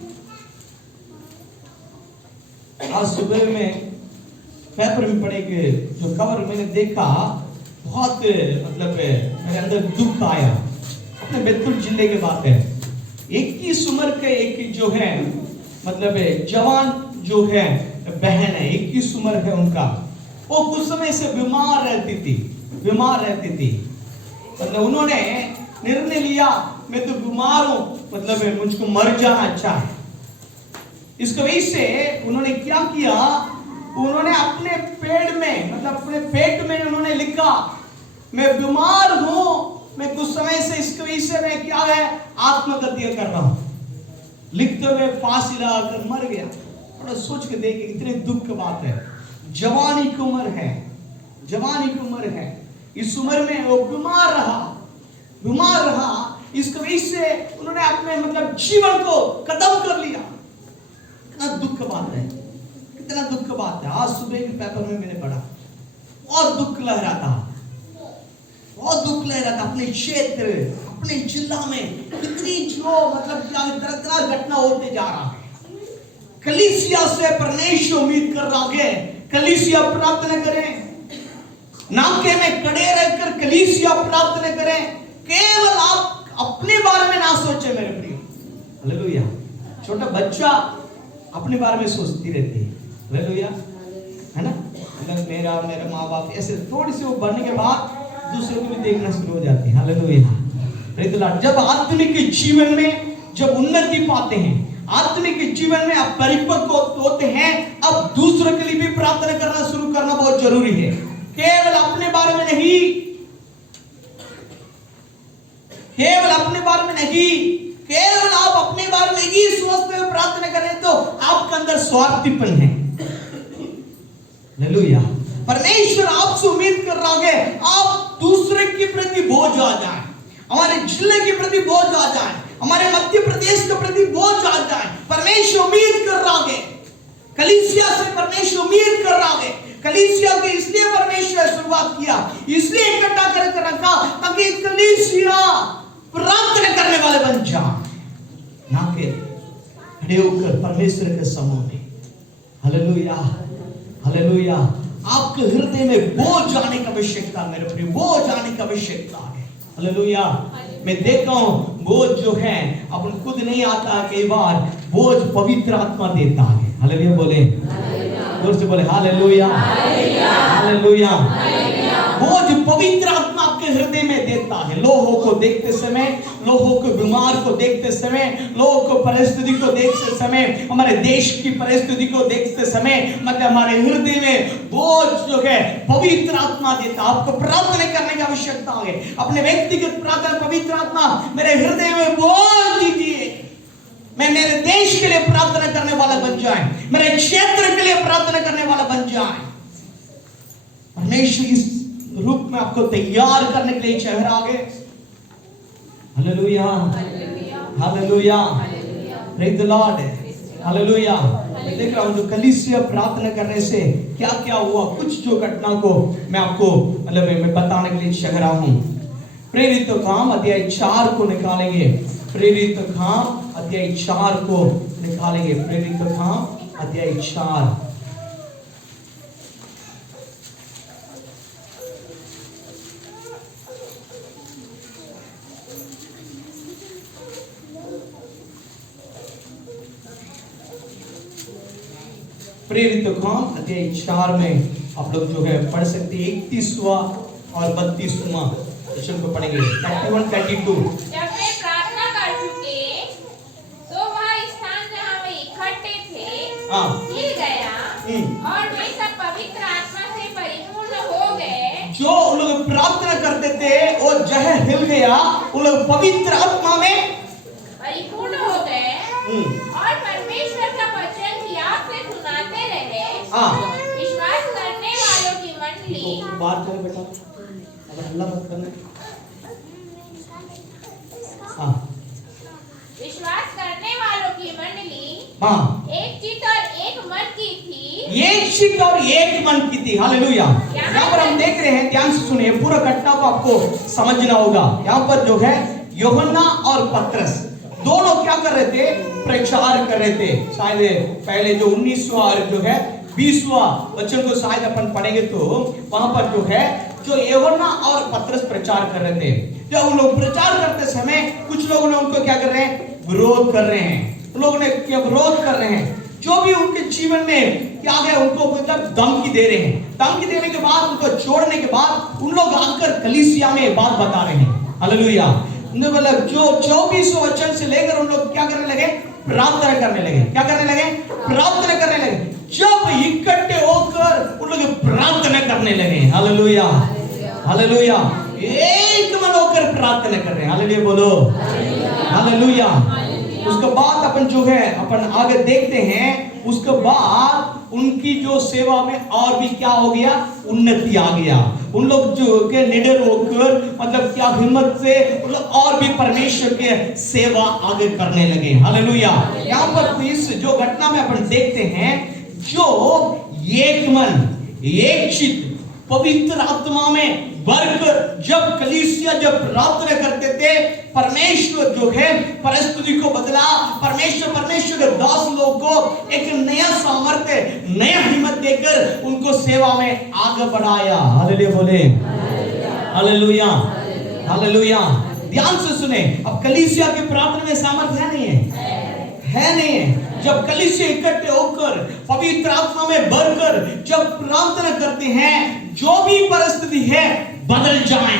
आज सुबह में पेपर में पढ़े के जो कवर मैंने देखा, बहुत मतलब मेरे अंदर दुख आया। अपने बैतूल जिले के बात है। 21 उम्र के एक जो है मतलब जवान जो है बहन है, 21 उम्र है उनका, वो कुछ समय से बीमार रहती थी। मतलब उन्होंने निर्णय लिया, मैं तो बीमार हूं, मतलब मुझको मर जाना अच्छा है। इसको वजह से उन्होंने क्या किया, उन्होंने अपने पेट में मतलब अपने पेट में उन्होंने लिखा, मैं बीमार हूं, मैं कुछ समय से इसके वजह से मैं क्या है आत्महत्या कर रहा हूं। लिखते हुए फांसी लगाकर मर गया। थोड़ा सोच के देखिए, इतने दुख की बात है। जवानी की उम्र है, जवानी की उम्र है, इस उम्र में वो बीमार रहा, इसकी वजह से उन्होंने अपने मतलब जीवन को खत्म कर लिया। कितना दुख की बात है, कितना दुख की बात है। आज सुबह के पेपर में मैंने पढ़ा, बहुत दुख लग रहा था, बहुत दुख लग रहा था। अपने क्षेत्र, अपने जिला में कितनी जो मतलब क्या तरह घटना होते जा रहा है। कलीसिया से परमेश्वर उम्मीद कर रहा है, कलीसिया प्रार्थना करें, नाके में खड़े रहकर कलीसिया प्रार्थना करें। केवल आप अपने बारे में ना सोचे मेरे प्रिय। हालेलुया। छोटा बच्चा अपने बारे में सोचती रहती है। हालेलुया, है ना? मतलब मेरा माँ बाप ऐसे थोड़ी सी वो बढ़ने के बाद दूसरे को भी देखना शुरू हो जाती है। हालेलुया। Praise the Lord. जब आत्मिक जीवन में जब उन्नति पाते हैं, आत्मिक जीवन में आप परिपक्व होते हैं, अब दूसरों के लिए भी प्रार्थना करना शुरू करना बहुत जरूरी है। केवल अपने बारे में नहीं, केवल अपने बारे में नहीं, केवल आप अपने बारे में ही सोचते हुए प्रार्थना करें तो आपके अंदर स्वार्थीपन है। हालेलुया। परमेश्वर आपसे उम्मीद कर रहा है आप दूसरे के प्रति बोझ आ जाए, हमारे जिले के प्रति बोझ आ जाए, हमारे मध्य प्रदेश के प्रति बोझ आ जाए। परमेश्वर उम्मीद कर रहा है, कलीसिया से परमेश्वर उम्मीद कर रहा है। कलीसिया के इसलिए परमेश्वर ने शुरुआत किया, इसलिए इकट्ठा करके रखा ताकि कलीसिया प्रार्थना करने वाले बन जाए, ना कि खड़े होकर परमेश्वर के समूह में। Hallelujah, hallelujah. आपके हृदय में बोझ आने की आवश्यकता, मेरे प्रिय, बोझ आने की आवश्यकता है। हालेलुया। मैं देखता हूं बोझ जो है अपन खुद नहीं आता, कई बार बोझ पवित्र आत्मा देता है। हालेलुया बोले, जोर से बोले हालेलुया, हालेलुया। बोझ पवित्र आत्मा आपके हृदय में देता है। लोगों को देखते समय, लोगों को बीमार को देखते समय, लोगों को परिस्थिति को देखते समय, हमारे देश की परिस्थिति को देखते समय, मतलब हमारे हृदय में बोझ जो है पवित्र आत्मा देता। आपको प्रार्थना करने की आवश्यकता है, अपने व्यक्तिगत प्रार्थना। पवित्र आत्मा मेरे हृदय में बोझ दीजिए, मैं मेरे देश के लिए प्रार्थना करने वाला बन जाए, मेरे क्षेत्र के लिए प्रार्थना करने वाला बन जाए। परमेश्वर इस रूप में आपको तैयार करने के लिए चेहरा आगे। Hallelujah, hallelujah, praise the Lord, hallelujah. मैं देख रहा हूं जो कलीसिया प्रार्थना करने से क्या क्या हुआ, कुछ जो घटना को मैं आपको मतलब मैं बताने के लिए चेहरा हूं। प्रेरित काम अध्याय 4 को निकालेंगे, प्रेरित काम अध्याय 4 को निकालेंगे, प्रेरित काम अध्याय 4। प्रेरित काम अध्याय 4 में आप लोग जो है पढ़ सकते हैं 31वां और 32वां वचन को पढ़ेंगे 31 32। जब वे प्रार्थना कर चुके तो वह स्थान जहाँ वे इकट्ठे थे हिल गया और वे सब पवित्र आत्मा से परिपूर्ण हो गए। जो उन लोग प्रार्थना करते थे वो जगह हिल गया, उन लोग पवित्र आत्मा में परिपूर्ण हो गए और परमेश्वर का वचन याद से सुनाते रहे। विश्वास करने वालों की मंडली बात करें बेटा, अगर हल्ला मत करना। विश्वास करने वालों की मंडली एक चित्त और एक मन की थी। एक चित्त और एक मन की थी। हालेलुया। यहाँ पर हम देख रहे हैं, ध्यान से सुनिए, पूरा घटना को आपको समझना होगा। यहाँ पर जो है यूहन्ना और पतरस दोनों क्या कर रहे थे? प्रचार कर रहे थे। शायद पहले जो 19वां और जो है 20वां वचन को शायद अपन पढ़ेंगे तो वहां पर जो है जो यूहन्ना और पतरस प्रचार कर रहे थे। जब उन लोग प्रचार करते समय कुछ लोगों ने उनको क्या कर रहे हैं? विरोध कर रहे हैं। उन लोगों ने क्या विरोध कर रहे हैं? जो भी उनके जीवन में क्या गया उनको मतलब धमकी दे रहे हैं। धमकी देने के बाद उनको छोड़ने के बाद उन लोग आकर कलीसिया में बात बता रहे हैं। हालेलुया। मतलब जो 24 वचन से लेकर उन लोग क्या करने लगे? प्रार्थना करने लगे। क्या करने लगे? प्रार्थना करने लगे। जब इकट्ठे होकर उन लोग प्रार्थना करने लगे। हालेलुया, हालेलुया, एक मन होकर प्रार्थना कर रहे हैं। हालेलुया बोलो, हालेलुया। उसके बाद अपन जो है अपन आगे देखते हैं, उसके बाद उनकी जो सेवा में और भी क्या हो गया? उन्नति आ गया। उन लोग जो के निडर होकर मतलब क्या हिम्मत से उन लोग और भी परमेश्वर के सेवा आगे करने लगे। हालेलुया। यहाँ पर इस जो घटना में अपन देखते हैं, जो एक मन एक चित्त पवित्र आत्मा में भरकर जब कलीसिया जब प्रार्थना करते थे, परमेश्वर जो है परिस्थिति को बदला। परमेश्वर के दास लोगों को एक नया सामर्थ्य, नया हिम्मत देकर उनको सेवा में आगे बढ़ाया। हालेलुया बोले, हालेलुया, हालेलुया। ध्यान से सुने, अब कलीसिया की प्रार्थना में सामर्थ्य है नहीं है? है नहीं है। जब कलीसिया इकट्ठे होकर पवित्र आत्मा में भरकर जब प्रार्थना करते हैं, जो भी परिस्थिति है बदल जाए।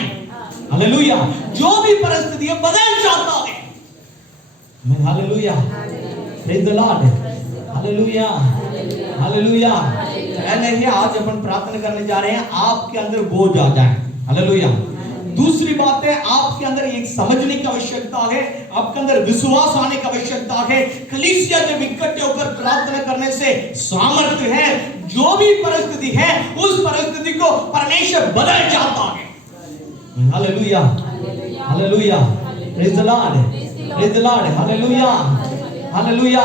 हालेलुया। जो भी परिस्थिति है बदल जाता है। Hallelujah, praise the Lord, hallelujah, hallelujah. नहीं, आज अपन प्रार्थना करने जा रहे हैं, आपके अंदर बोझ आ जाए। हालेलुया। दूसरी बात है, आपके अंदर एक समझने की आवश्यकता है, आपके अंदर विश्वास आने की आवश्यकता है। कलीसिया जब इकट्ठे होकर प्रार्थना करने से सामर्थ्य है। जो भी परिस्थिति है उस परिस्थिति को परमेश्वर बदल जाता है। Hallelujah, hallelujah, praise the Lord, praise the Lord, hallelujah, hallelujah.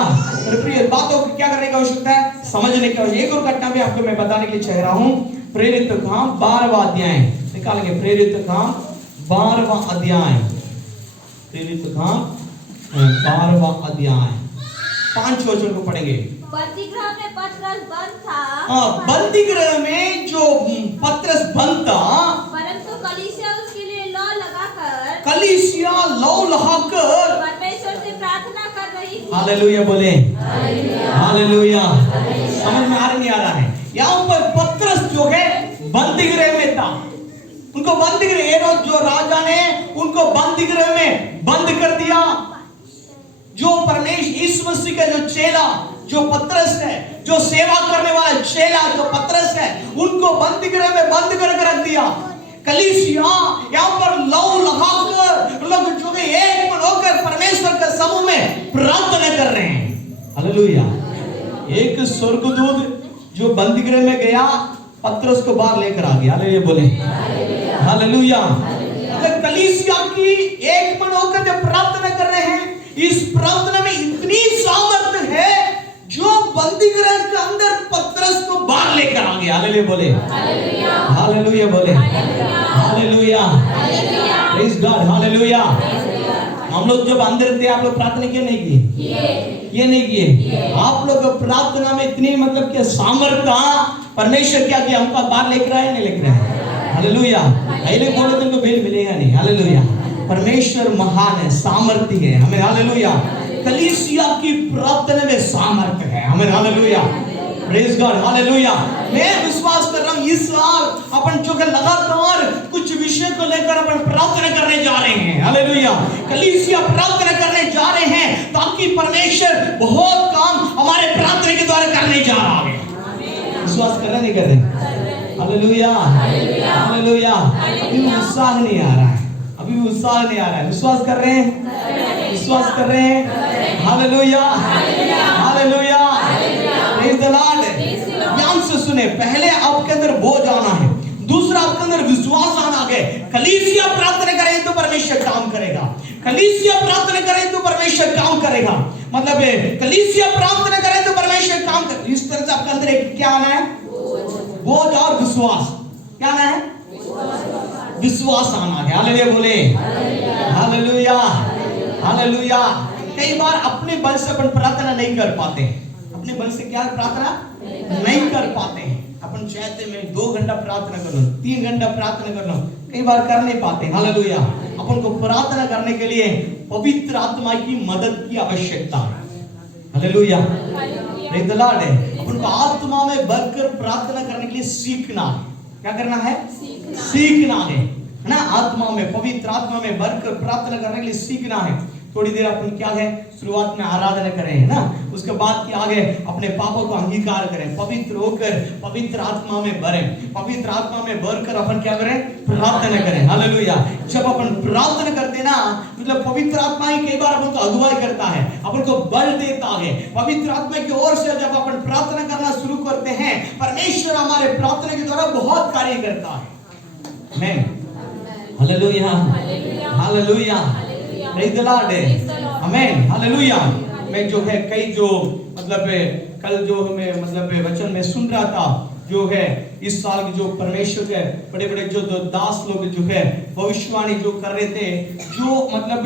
प्रिय बातों को क्या करने की आवश्यकता है? समझने की आवश्यकता। एक और घटना भी आपको मैं बताने के लिए चाह रहा हूं। प्रेरित काम 12वां अध्याय निकालेंगे। प्रेरित काम 12वां अध्याय, प्रेरित काम 12वां अध्याय 5 वचन को पढ़ेंगे। बंदीगृह में पतरस बंद था। बंदीगृह में जो पतरस बंद था, परंतु कलीसिया उसके लिए लौ लगाकर परमेश्वर से प्रार्थना कर रही थी। हालेलुया बोले, हालेलुया। समझ में आ रहा नहीं आ रहा है? यहाँ पर पतरस जो है बंदीगृह में था। उनको बंदीगृह, हेरोद जो राजा ने उनको बंदीगृह में बंद कर दिया। जो परमेश्वर यीशु मसीह का जो चेला जो पतरस है, जो सेवा करने वाला चेला जो पतरस है, उनको बंदीगृह में बंद करके रख दिया। कलीसिया यहाँ पर लौ लगाकर लोग जो है एक मन होकर परमेश्वर के समूह में प्रार्थना कर रहे हैं। हालेलुया। एक स्वर्गदूत जो बंदीगृह में गया, पतरस को बाहर लेकर आ गया। हालेलुया बोले, हालेलुया। कलीसिया की एक मन होकर जब प्रार्थना कर रहे हैं, इस प्रार्थना में इतनी सामर्थ्य है जो बंदीगृह के अंदर पतरस को बाहर लेकर आ गया। हालेलुया बोले, हालेलुया बोले, हालेलुया, प्रेज गॉड, हालेलुया। हम लोग जब अंदर थे, आप लोग प्रार्थना क्यों नहीं की? ये नहीं किए। आप लोग प्रार्थना में इतनी मतलब कि सामर्थ्य परमेश्वर क्या किया? हमको बाहर लेकर आया, नहीं लेकर आया? हालेलुया। पहले बोले तुमको बेल मिलेगा नहीं। हालेलुया। परमेश्वर महान है, सामर्थ्य है। हमें हालेलुया। कलीसिया की प्रार्थना में सामर्थ्य है। हमें हालेलुया। Praise God, hallelujah. मैं विश्वास कर रहा हूं इस साल अपन जो लगातार कुछ विषय को लेकर अपन प्रार्थना करने जा रहे हैं, हालेलुया। कलीसिया प्रार्थना करने जा रहे हैं ताकि परमेश्वर बहुत काम हमारे प्रार्थना के द्वारा करने जा रहा है। विश्वास कर रहे नहीं कर रहे? Hallelujah, hallelujah. अभी उत्साह नहीं आ रहा है, अभी उत्साह नहीं आ रहा है। विश्वास कर रहे हैं, विश्वास कर रहे हैं, hallelujah, hallelujah, praise the Lord. ध्यान से सुने, पहले आपके अंदर बोझ आना है, दूसरा आपके अंदर विश्वास आना है। कलीसिया प्रार्थना करें तो परमेश्वर काम करेगा, कलीसिया प्रार्थना करें तो परमेश्वर काम करेगा। मतलब कलीसिया प्रार्थना करें तो परमेश्वर काम करेगा। इस तरह से आपके अंदर एक क्या आना है? बोझ और विश्वास। क्या आना है? विश्वास आना है। हालेलुया बोले, हालेलुया, हालेलुया। कई बार अपने बल से अपन प्रार्थना नहीं कर पाते, अपने बल से क्या प्रार्थना नहीं कर पाते हैं। अपन चाहते मैं 2 घंटा प्रार्थना कर लूं, 3 घंटा प्रार्थना कर लूं, कई बार कर नहीं पाते। हालेलुया। अपन को प्रार्थना करने के लिए पवित्र आत्मा की मदद की आवश्यकता है। Hallelujah, praise the lord. अपन को आत्मा में बढ़कर प्रार्थना करने के लिए सीखना है। क्या करना है? सीखना है ना। आत्मा में, पवित्र आत्मा में बढ़कर प्रार्थना करने के लिए सीखना है। थोड़ी देर अपन क्या है, शुरुआत में आराधना करें, है ना। उसके बाद क्या आगे अपने पापों को अंगीकार करें, पवित्र होकर पवित्र आत्मा में भरें, पवित्र आत्मा में भरकर अपन क्या करें? प्रार्थना करें। हालेलुया। जब अपन प्रार्थना करते ना, मतलब पवित्र आत्मा ही कई बार अपन को अगुवाई करता है, अपन को बल देता है। पवित्र आत्मा की ओर से जब अपन प्रार्थना करना शुरू करते हैं, परमेश्वर हमारे प्रार्थना के द्वारा बहुत कार्य करता है। आमीन, hallelujah, hallelujah, praise the Lord, आमीन, हालेलुया। मैं जो है कई जो मतलब कल जो हमें मतलब वचन में सुन रहा था, जो है इस साल के जो परमेश्वर के बड़े बड़े जो दास लोग जो है भविष्यवाणी जो कर रहे थे, जो मतलब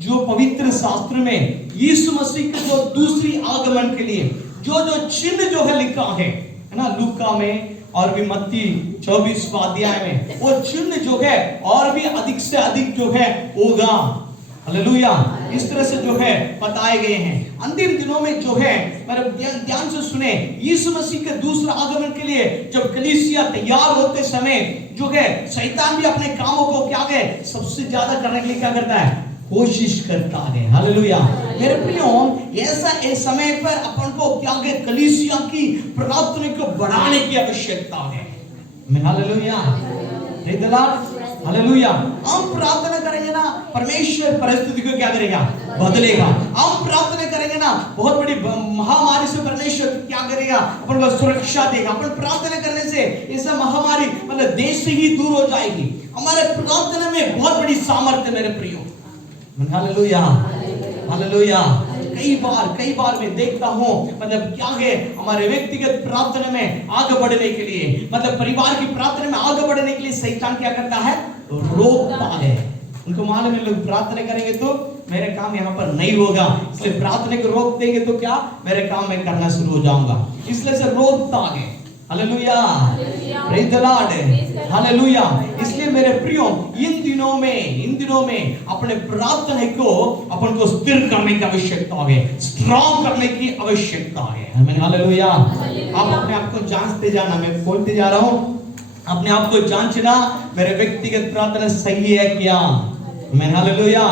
जो पवित्र शास्त्र में यीशु मसीह के जो दूसरी आगमन के लिए जो जो चिन्ह जो है लिखा है ना, लूका में और भी मत्ती 24वां अध्याय में, वो चिन्ह जो है और भी अधिक से अधिक जो है होगा। हालेलुया। इस तरह से जो है बताए गए हैं। अंतिम दिनों में जो है, मेरे ध्यान से सुने, यीशु मसीह के दूसरा आगमन के लिए जब कलीसिया तैयार होते समय जो है शैतान भी अपने कामों को क्या है सबसे ज्यादा करने के लिए क्या करता है? कोशिश करता है। हालेलुया। मेरे प्रियो, ऐसा इस समय पर अपन को क्या है कलीसिया की प्रार्थना को बढ़ाने की आवश्यकता है। Hallelujah, praise the Lord, hallelujah. हम प्रार्थना करेंगे ना, परमेश्वर परिस्थिति को क्या करेगा? बदलेगा। हम प्रार्थना करेंगे ना, बहुत बड़ी महामारी से परमेश्वर क्या करेगा? अपन को सुरक्षा देगा। अपन प्रार्थना करने से ऐसा महामारी मतलब देश से ही दूर हो जाएगी। हमारे प्रार्थना में बहुत बड़ी सामर्थ्य मेरे प्रियो। Hallelujah, hallelujah. कई बार मैं देखता हूँ मतलब क्या है, हमारे व्यक्तिगत प्रार्थना में आगे बढ़ने के लिए, मतलब परिवार की प्रार्थना में आगे बढ़ने के लिए शैतान क्या करता है? रोकता है। उनको मालूम है लोग प्रार्थना करेंगे तो मेरे काम यहाँ पर नहीं होगा, इसलिए प्रार्थना को रोक देंगे तो क्या मेरे काम में करना शुरू हो जाऊंगा, इसलिए से रोकता है। Hallelujah, praise the Lord, hallelujah. इसलिए मेरे प्रियो, इन दिनों में अपने प्रार्थना को अपन को स्थिर करने की आवश्यकता है, स्ट्रॉन्ग करने की आवश्यकता है। आमीन, हालेलुया। आप अपने आप को जांचते जाना, मैं बोलते जा रहा हूँ, अपने आप को जांचना, मेरे व्यक्तिगत प्रार्थना सही है क्या? आमीन, हालेलुया।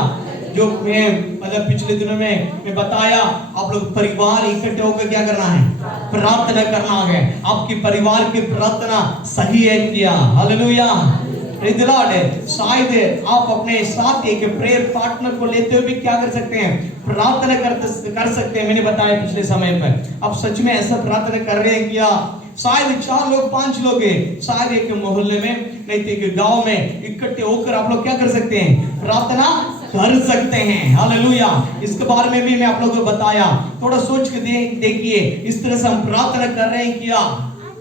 जो मैं मतलब पिछले दिनों में मैं बताया, आप लोग परिवार इकट्ठे होकर क्या करना है? प्रार्थना करना है। आपकी परिवार की प्रार्थना सही है क्या? Hallelujah, praise the Lord. शायद आप अपने साथ एक प्रेयर पार्टनर को लेते हुए भी क्या कर सकते हैं? प्रार्थना कर सकते हैं। मैंने बताया पिछले समय पर, आप सच में ऐसा प्रार्थना कर रहे हैं क्या? शायद 4 लोग 5 लोग हैं, शायद एक मोहल्ले में नहीं तो एक गांव में इकट्ठे होकर आप लोग क्या कर सकते हैं? प्रार्थना कर सकते हैं। हालेलुया। इसके बारे में भी मैं आप लोगों को बताया, थोड़ा सोच के देखिए, इस तरह से हम प्रार्थना कर रहे हैं क्या?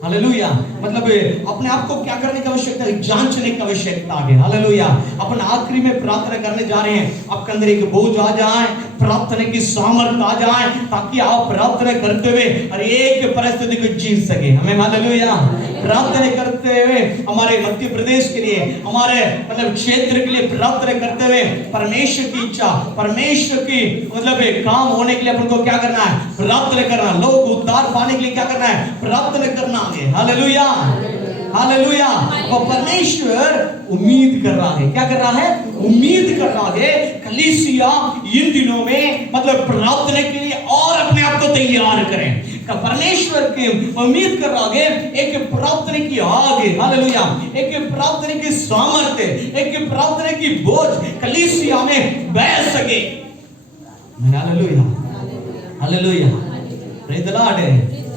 हालेलुया। मतलब अपने आप को क्या करने की आवश्यकता है? जांचने की आवश्यकता है। हालेलुया। अपन आखिरी में प्रार्थना करने जा रहे हैं, आपके अंदर एक बोझ आ जाए प्रार्थना की सामर्थ आ जाए, ताकि आप प्रार्थना करते हुए हर एक परिस्थिति को जीत सके। हमें हालेलुया। प्रार्थना करते हुए हमारे मध्य प्रदेश के लिए, हमारे मतलब क्षेत्र के लिए प्रार्थना करते हुए परमेश्वर की इच्छा, परमेश्वर की मतलब काम होने के लिए अपन को क्या करना है? प्रार्थना करना। लोग उद्धार पाने के लिए क्या करना है? प्रार्थना करना है। Hallelujah, hallelujah. और परमेश्वर उम्मीद कर रहा है, क्या कर रहा है? उम्मीद कर रहा है कलीसिया इन दिनों में मतलब प्रार्थना के लिए और अपने आप को तैयार करें। परमेश्वर की उम्मीद कर रहा है एक प्रार्थना की आग, हालेलुया, एक प्रार्थना की सामर्थ्य, एक प्रार्थना की बोझ कलीसिया में बह सके। Hallelujah, hallelujah, praise the Lord,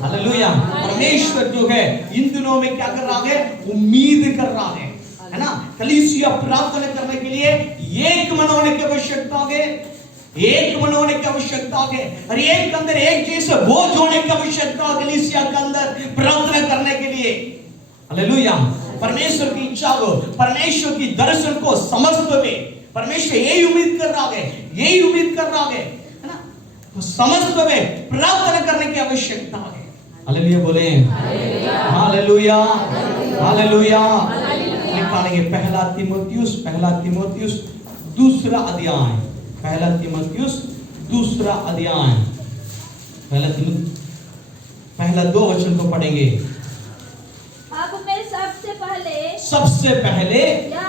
hallelujah. परमेश्वर जो है इन दिनों में क्या कर रहा है? उम्मीद कर रहा है ना? कलीसिया प्रार्थना करने के लिए एक मन होने की आवश्यकता है, एक मन होने की आवश्यकता है, और एक के अंदर एक जैसे बोझ होने की आवश्यकता है कलीसिया के अंदर प्रार्थना करने के लिए। हालेलुया। परमेश्वर की इच्छा को, परमेश्वर की दर्शन को समझते हुए परमेश्वर यही उम्मीद कर रहा है, यही उम्मीद कर रहा है ना? तो समझते हुए प्रार्थना करने की आवश्यकता है। हालेलुया बोले, हालेलुया, हालेलुया। निकालेंगे पहला तीमुथियुस दूसरा अध्याय, पहला तीमुथियुस दूसरा अध्याय, पहला 2 वचन को पढ़ेंगे। अब मैं सबसे पहले यह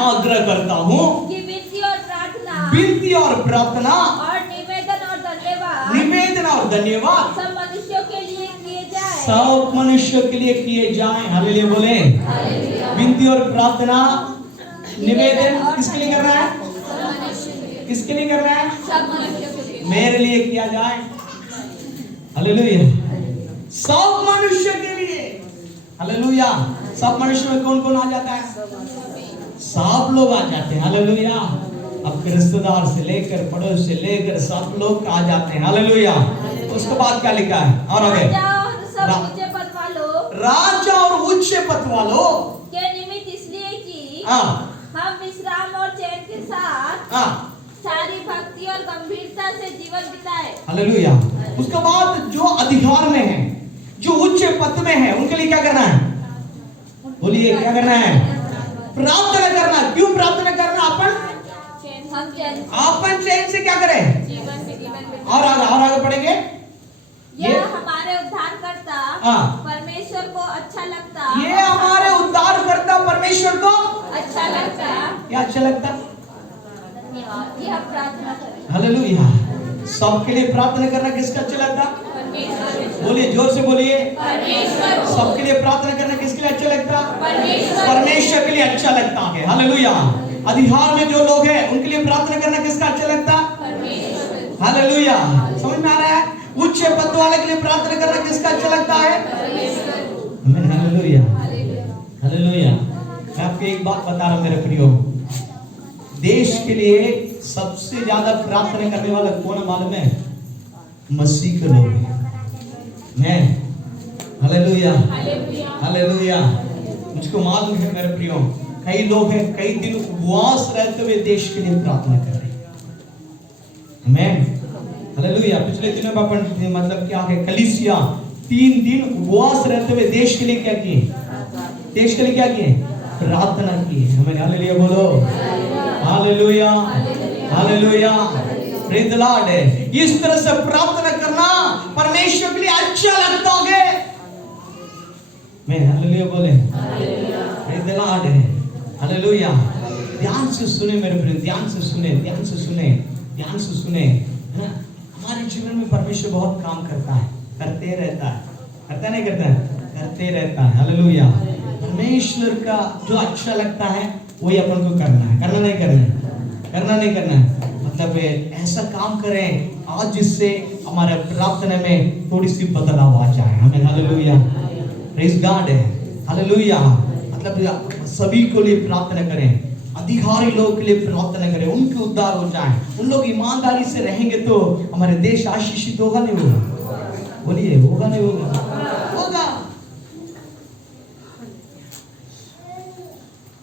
आग्रह करता हूँ कि विनती और प्रार्थना और निवेदन और धन्यवाद सब मनुष्यों के लिए किए जाए। हालेलुया बोले, विनती और प्रार्थना निवेदन किसके लिए करना है? किसके लिए करना है? सब मनुष्यों के लिए। मेरे लिए किया जाए। हालेलुया, सब मनुष्य के लिए। हालेलुया। सब मनुष्य में कौन कौन आ जाता है? सब लोग आ जाते हैं। हालेलुया। अब रिश्तेदार से लेकर पड़ोस से लेकर सब लोग आ जाते हैं। हालेलुया। उसके बाद क्या लिखा है? और आगे, राजा और उच्च पद वालों के निमित्त इसलिए कि हम विश्राम और चैन के साथ सारी भक्ति और गंभीरता से जीवन बिताए। हालेलुया। उसके बाद जो अधिकार में है, जो उच्च पद में है, उनके लिए क्या करना है? बोलिए, क्या करना है? प्रार्थना करना। क्यों प्रार्थना करना? अपन चैन से क्या करें? और आगे पढ़ेंगे। यह हमारे उद्धारकर्ता परमेश्वर को अच्छा लगता। ये हमारे उद्धारकर्ता परमेश्वर को अच्छा लगता। क्या अच्छा लगता? यह प्रार्थना करें। हालेलुया। सबके लिए प्रार्थना करना किसका अच्छा लगता? बोलिए, जोर से बोलिए। सबके लिए प्रार्थना करना किसके लिए अच्छा लगता? परमेश्वर के लिए अच्छा लगता है। हालेलुया। अधिकार में जो लोग हैं उनके लिए प्रार्थना करना किसका अच्छा लगता? हालेलुया। समझ में आ रहा है? उच्च पद वाले के लिए प्रार्थना करना किसका अच्छा लगता है? Hallelujah, hallelujah. मैं आपको एक बात बता रहा हूं मेरे प्रियो, देश के लिए सबसे ज्यादा प्रार्थना करने वाला कौन है मालूम है? मसीह के लोग हैं। मैं हालेलुया, हालेलुया। मुझको मालूम है मेरे प्रियो, कई लोग हैं कई दिन उपवास रहते हुए देश के लिए प्रार्थना कर रहे हैं। आमीन, हालेलुया। पिछले दिनों में अपन मतलब क्या है, कलीसिया 3 दिन उपवास रहते हुए देश के लिए क्या किए? देश के लिए क्या किए? प्रार्थना की। हमें हालेलुया बोलो, hallelujah, hallelujah, praise the Lord. इस तरह से प्रार्थना करना परमेश्वर के लिए अच्छा लगता है। मैं हालेलुया बोले, प्रेज़ द लॉर्ड, हालेलुया। ध्यान से सुने मेरे प्रिय, ध्यान से सुने, ध्यान से सुने, ध्यान से सुने, है ना? हमारे जीवन में परमेश्वर बहुत काम करता है, करते रहता है, करता नहीं करता है? करते रहता है। हालेलुया। परमेश्वर का जो अच्छा लगता है वही अपन को करना है, करना नहीं करना है? करना नहीं करना है मतलब ऐसा काम करें आज जिससे हमारे प्रार्थना में थोड़ी सी बदलाव आ जाए। हमें हालेलुया, प्रेज़ गॉड है, हालेलुया। मतलब सभी को लिए प्रार्थना करें, अधिकारी लोग के लिए प्रार्थना करें, उनके उद्धार हो जाए। उन लोग ईमानदारी से रहेंगे तो हमारे देश आशीषित होगा नहीं होगा? बोलिए, होगा नहीं होगा? होगा।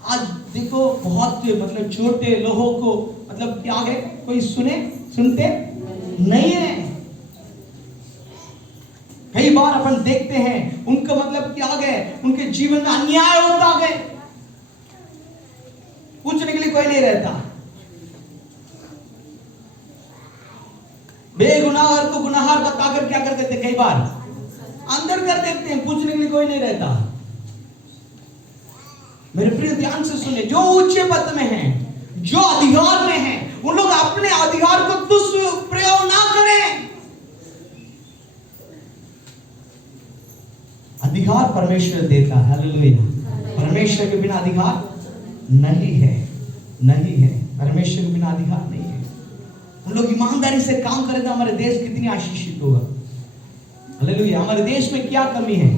आज देखो बहुत मतलब छोटे लोगों को मतलब मतलब क्या है, कोई सुनते नहीं है। कई बार अपन देखते हैं उनका मतलब क्या है, उनके जीवन में अन्याय होता है, पूछने के लिए कोई नहीं रहता। बेगुनाहर को गुनाहगार बताकर क्या कर देते, कई बार अंदर कर देते हैं, पूछने के लिए कोई नहीं रहता। मेरे प्रिय ध्यान से सुनिए, जो ऊंचे पद में हैं, जो अधिकार में हैं, उन लोग अपने अधिकार को दुष्प्रयोग ना करें। अधिकार परमेश्वर देता है, हालेलुया। परमेश्वर के बिना अधिकार नहीं है, नहीं है, परमेश्वर के बिना अधिकार नहीं है। हम लोग ईमानदारी से काम करें तो हमारे देश कितनी आशीषित होगा, हालेलुया। हमारे देश में क्या कमी है?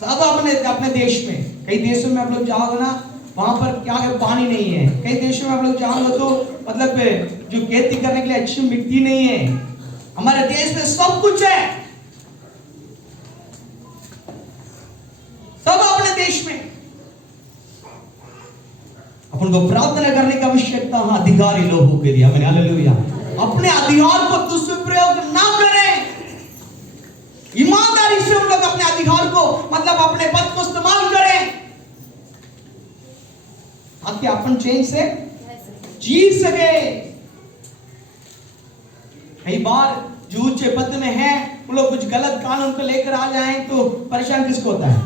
सब अपने देश में, कई देशों में आप लोग जाओगे ना, वहां पर क्या है, पानी नहीं है। कई देशों में आप लोग जाओगे तो मतलब जो खेती करने के लिए अच्छी मिट्टी नहीं है। हमारे देश में सब कुछ है, सब अपने देश में। अपन को प्रार्थना करने की आवश्यकता है अधिकारी लोगों के लिए, हालेलुया। अपने अधिकार को दुष्प्रयोग ना करें, ईमानदारी से उन लोग अपने अधिकार को मतलब अपने पद को इस्तेमाल करें, ताकि अपन चैन से जी सके। कई बार जो ऊंचे पद में है वो लोग कुछ गलत कानून को लेकर आ जाएं तो परेशान किसको होता है?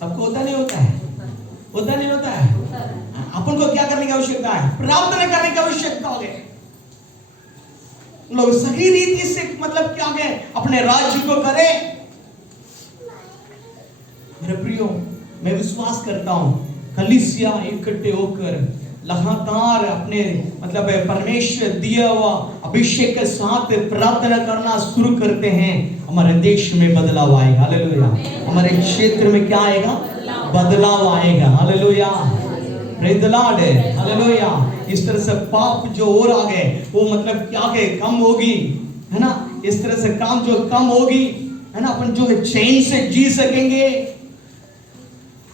सबको होता नहीं होता है, होता नहीं होता है। अपन को क्या करने की आवश्यकता है? प्रार्थना करने की आवश्यकता है। लोग सही रीति से मतलब क्या है, अपने राज्य को करें। मेरे प्रियो, मैं विश्वास करता हूं कलीसिया इकट्ठे होकर लगातार अपने मतलब परमेश्वर दिया हुआ अभिषेक के साथ प्रार्थना करना शुरू करते हैं, हमारे देश में बदलाव आएगा, हालेलुया। हमारे क्षेत्र में क्या आएगा? बदलाव आएगा, hallelujah. Praise the Lord, hallelujah. इस तरह से पाप जो और आ गए वो मतलब क्या है, कम होगी, है ना। इस तरह से काम जो कम होगी, है ना, अपन जो है चैन से जी सकेंगे,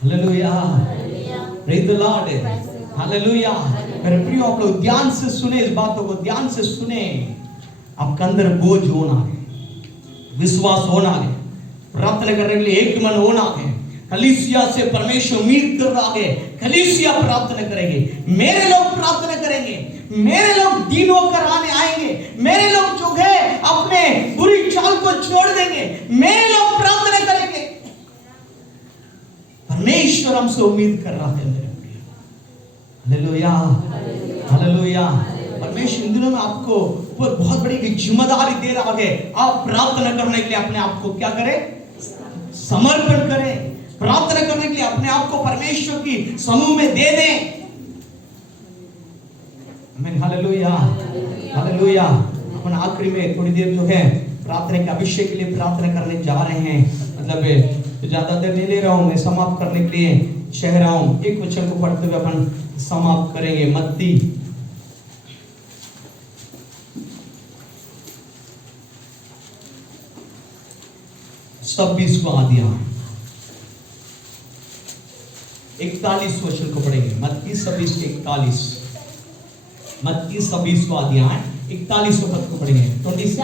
hallelujah. Praise the Lord, hallelujah. मेरे प्रियो, आप लोग ध्यान से सुने, इस बातों को ध्यान से सुने। आपके अंदर बोझ होना है, विश्वास होना है, प्रार्थना करने के लिए एक मन होना है। कलीसिया से परमेश्वर उम्मीद कर रहा है, कलीसिया प्रार्थना करेंगे, मेरे लोग प्रार्थना करेंगे, मेरे लोग दीन होकर आने आएंगे, मेरे लोग जो है अपने बुरी चाल को छोड़ देंगे, मेरे लोग प्रार्थना करेंगे। परमेश्वर हमसे उम्मीद कर रहा है मेरे प्रिय, हालेलुया, हालेलुया। परमेश्वर इन दिनों में आपको ऊपर बहुत बड़ी जिम्मेदारी दे रहा है। आप प्रार्थना करने के लिए अपने आप को क्या करें? समर्पण करें। प्रार्थना करने के लिए अपने आप को परमेश्वर की समूह में दे दें। आमीन, हालेलुया, हालेलुया। अपन आखिरी में थोड़ी देर जो है प्रार्थना के अभिषेक के लिए प्रार्थना करने जा रहे हैं। मतलब तो ज्यादा देर नहीं ले रहा हूं, मैं समाप्त करने के लिए चाह रहा हूं। एक वचन को पढ़ते हुए अपन समाप्त करेंगे। मत्ती 26वां अध्याय 41 वचन को पढ़ेंगे। मत्ती 26:41, मत्ती 26वां अध्याय 41 पद को पढ़ेंगे। 26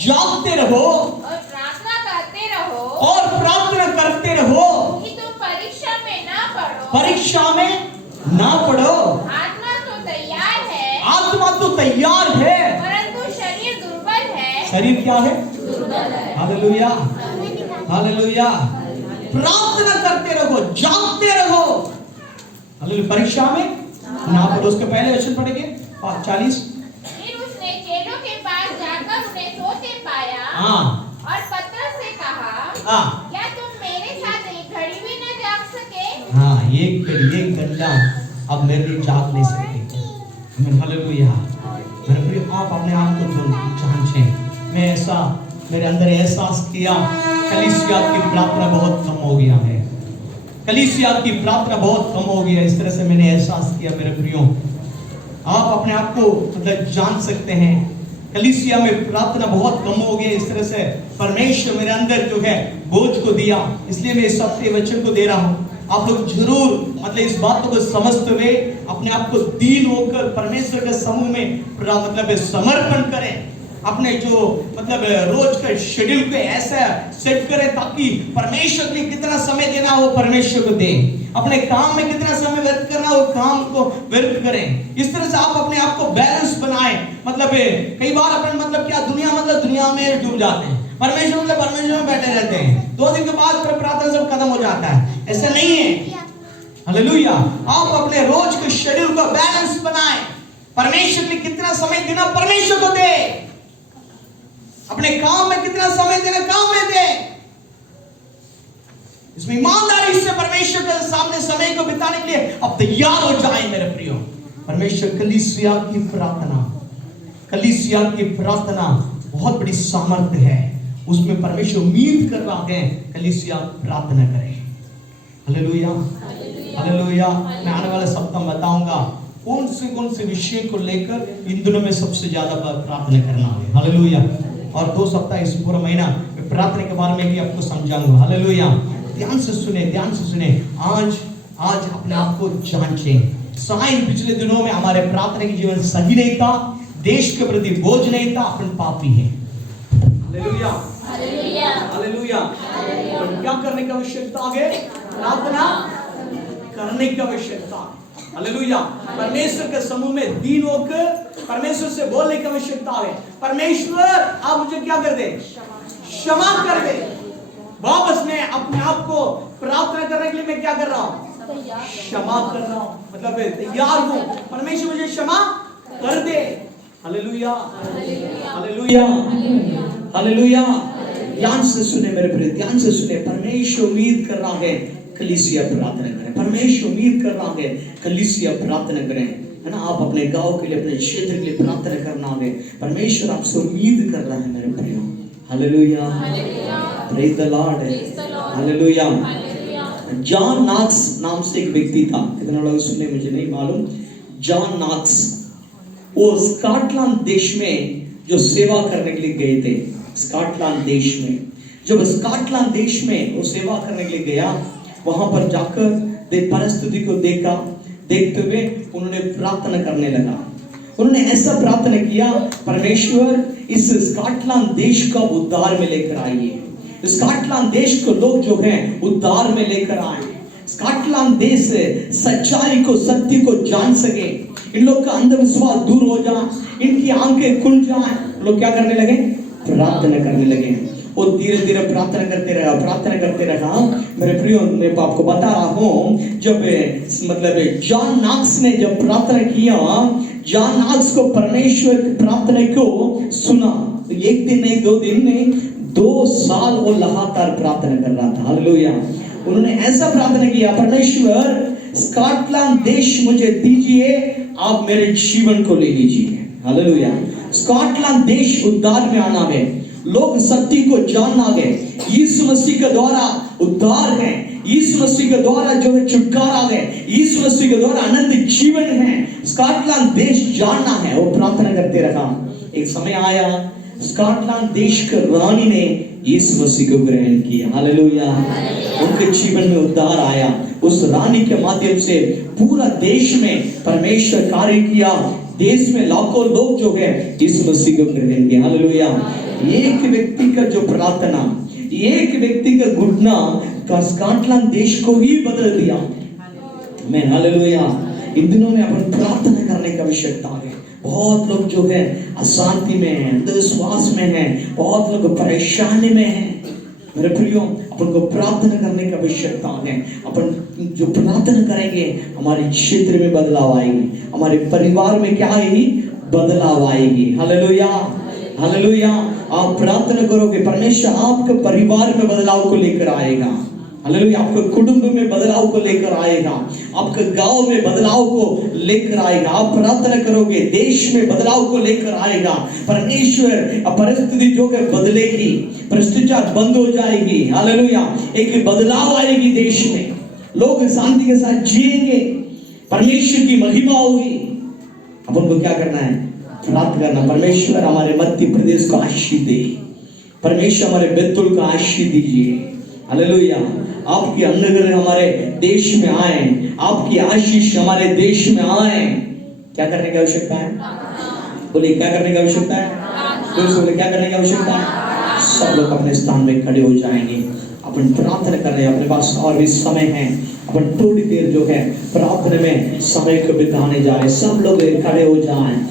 जागते रहो और प्रार्थना करते रहो, और प्रार्थना करते रहो कि तुम परीक्षा में ना पड़ो, परीक्षा में ना पड़ो। आत्मा तो तैयार है, आत्मा तो तैयार है, परंतु शरीर दुर्बल है। शरीर क्या है? दुर्बल है। Hallelujah, hallelujah. प्रार्थना करते रहो, जागते रहो, हालेलुया, परीक्षा में ना पड़ो। उसके पहले वचन पढ़ेंगे 40। फिर उसने चेलों के पास जाकर उन्हें सोते पाया, हाँ, और पतरस से कहा, हाँ, क्या तुम मेरे साथ एक घड़ी भी न जाग सके? हाँ, एक घंटा अब मेरे लिए जाग नहीं सकते। आमीन, हालेलुया। मेरे प्रिय, आप अपने आप को जांचें। मैं ऐसा मेरे अंदर एहसास किया, कलीसिया की प्रार्थना बहुत कम हो गया है, कलीसिया की प्रार्थना बहुत कम हो गई है। इस तरह से मैंने एहसास किया मेरे प्रियो। आप अपने आप को मतलब जान सकते हैं, कलीसिया में प्रार्थना बहुत कम हो गई है। इस तरह से परमेश्वर मेरे अंदर जो है बोझ को दिया, इसलिए मैं इस सत्य वचन को दे रहा हूँ। आप लोग जरूर मतलब इस बात को समझते हुए अपने आप को दीन होकर परमेश्वर के समूह में मतलब समर्पण करें। अपने जो मतलब रोज का शेड्यूल को ऐसा सेट करें ताकि परमेश्वर के लिए कितना समय देना हो परमेश्वर को दें, अपने काम में कितना समय व्यर्थ करना हो काम को व्यर्थ करें। इस तरह से आप अपने आप को बैलेंस बनाएं। मतलब कई बार अपन मतलब क्या दुनिया में डूब जाते हैं, परमेश्वर में बैठे रहते हैं, 2 दिन के बाद फिर प्रार्थना सब खत्म हो जाता है। ऐसा नहीं है। हालेलुया। आप अपने रोज के शेड्यूल को बैलेंस बनाएं। परमेश्वर के लिए कितना समय देना परमेश्वर को दे, अपने काम में कितना समय देना काम में दे। इसमें ईमानदारी से परमेश्वर के सामने समय को बिताने के लिए अब तैयार हो जाएं मेरे प्रियो। परमेश्वर कलीसिया की प्रार्थना बहुत बड़ी सामर्थ्य है। उसमें परमेश्वर उम्मीद कर रहा है कलीसिया प्रार्थना करे। Hallelujah hallelujah. मैं आने वाले सप्ताह में बताऊंगा कौन से विषय को लेकर इन दिनों में सबसे ज्यादा प्रार्थना करना है। हालेलुया। और 2 सप्ताह इस पूरा महीना मैं प्रार्थना के बारे में भी आपको समझाऊंगा। हालेलुया। ध्यान से सुने। आज अपने आप को जांचें। शायद पिछले दिनों में हमारे प्रार्थना की जीवन सही नहीं था, देश के प्रति बोझ नहीं था, अपन पापी हैं। Hallelujah hallelujah. क्या करने का आवश्यकता आगे? प्रार्थना करने की आवश्यकता। हालेलुया। परमेश्वर के समूह में दीन होकर परमेश्वर से बोलने की आवश्यकता है। परमेश्वर आप मुझे क्या कर दे? क्षमा कर दे। वापस मैं अपने आप को प्रार्थना करने के लिए मैं क्या कर रहा हूँ? क्षमा कर रहा हूँ। मतलब तैयार हूँ, परमेश्वर मुझे क्षमा कर दे। Hallelujah hallelujah hallelujah. ध्यान से सुने मेरे प्रिय, ध्यान से सुने। परमेश्वर उम्मीद कर रहा है कलीसिया प्रार्थना करें। परमेश्वर उम्मीद कर रहा है कलीसिया प्रार्थना करें, है ना। आप अपने गांव के लिए, अपने क्षेत्र के लिए प्रार्थना करना है। परमेश्वर आपसे उम्मीद कर रहा है मेरे प्रियो। Hallelujah praise the Lord hallelujah. John Knox नाम से एक व्यक्ति था, कितना लोग सुने मुझे नहीं मालूम। जॉन नॉक्स वो स्कॉटलैंड देश में जो सेवा करने के लिए गए थे। स्कॉटलैंड देश में, जब स्कॉटलैंड देश में वो सेवा करने के लिए गया, वहां पर जाकर परिस्थिति को देखते हुए उन्होंने प्रार्थना करने लगा। उन्होंने ऐसा प्रार्थना किया, परमेश्वर इस स्कॉटलैंड देश को उद्धार में लेकर आइए। स्कॉटलैंड देश को लोग जो हैं उद्धार में लेकर आए। स्कॉटलैंड देश से सच्चाई को, सत्य को जान सके, इन लोग का अंधविश्वास दूर हो जाए, इनकी आंखें खुल जाए। लोग क्या करने लगे? प्रार्थना करने लगे। और धीरे धीरे प्रार्थना करते रहा। मेरे प्रियो, मैं आपको बता रहा हूँ, जब मतलब जॉन नॉक्स ने जब प्रार्थना किया, जॉन नॉक्स को परमेश्वर की प्रार्थना को सुना। तो 1 दिन नहीं, 2 दिन नहीं, 2 साल वो लगातार प्रार्थना कर रहा था। हालेलुया। उन्होंने ऐसा प्रार्थना किया, परमेश्वर स्कॉटलैंड देश मुझे दीजिए, आप मेरे जीवन को ले लीजिए। हालेलुया। स्कॉटलैंड देश उद्धार में आना है, लोग सत्य को जानना है। यीशु मसीह के द्वारा उद्धार है, यीशु मसीह के द्वारा जो है छुटकारा है, यीशु मसीह के द्वारा अनंत जीवन है। स्कॉटलैंड देश जानना है। वो प्रार्थना करते रहा। एक समय आया, स्कॉटलैंड देश के रानी ने यीशु मसीह को ग्रहण किया। हालेलुया। उनके जीवन में उद्धार आया। उस रानी के माध्यम से पूरा देश में परमेश्वर कार्य किया। देश में लाखों लोग जो है यीशु मसीह को ग्रहण किया। हालेलुया। एक व्यक्ति का जो प्रार्थना, एक व्यक्ति का घुटना का स्कॉटलैंड देश को ही बदल दिया। मैं हालेलुया। इन दिनों में अपन प्रार्थना करने का आवश्यकता है। बहुत लोग जो है अशांति में है, अंधविश्वास में है, बहुत लोग परेशानी में है। मेरे प्रियो, अपन को प्रार्थना करने की आवश्यकता है। अपन जो प्रार्थना करेंगे, हमारे क्षेत्र में बदलाव आएगी, हमारे परिवार में क्या आएगी? बदलाव आएगी। Hallelujah hallelujah. आप प्रार्थना करोगे, परमेश्वर आपके परिवार में बदलाव को लेकर आएगा। हालेलुया। आपके कुटुंब में बदलाव को लेकर आएगा, आपके गांव में बदलाव को लेकर आएगा। आप प्रार्थना करोगे, देश में बदलाव को लेकर आएगा। परमेश्वर परिस्थिति जो है बदलेगी, भ्रष्टाचार बंद हो जाएगी। हालेलुया। एक बदलाव आएगी देश में, लोग शांति के साथ जिएंगे, परमेश्वर की महिमा होगी। अपन को क्या करना है? प्रार्थना करना। परमेश्वर हमारे मध्य प्रदेश को आशीष दे, परमेश्वर हमारे बैतूल को आशीष दीजिए। हालेलुया। आपकी अनुग्रह हमारे देश में आए, आपकी आशीष हमारे देश में आए। क्या करने की आवश्यकता है? बोलिए क्या करने की आवश्यकता है? बोले क्या करने की आवश्यकता है? सब लोग अपने स्थान में खड़े हो जाएंगे। अपन प्रार्थना कर रहे हैं, अपने पास और भी समय है, अपन थोड़ी देर जो है प्रार्थना में समय को बिताने जा रहे हैं। सब लोग खड़े हो जाएं।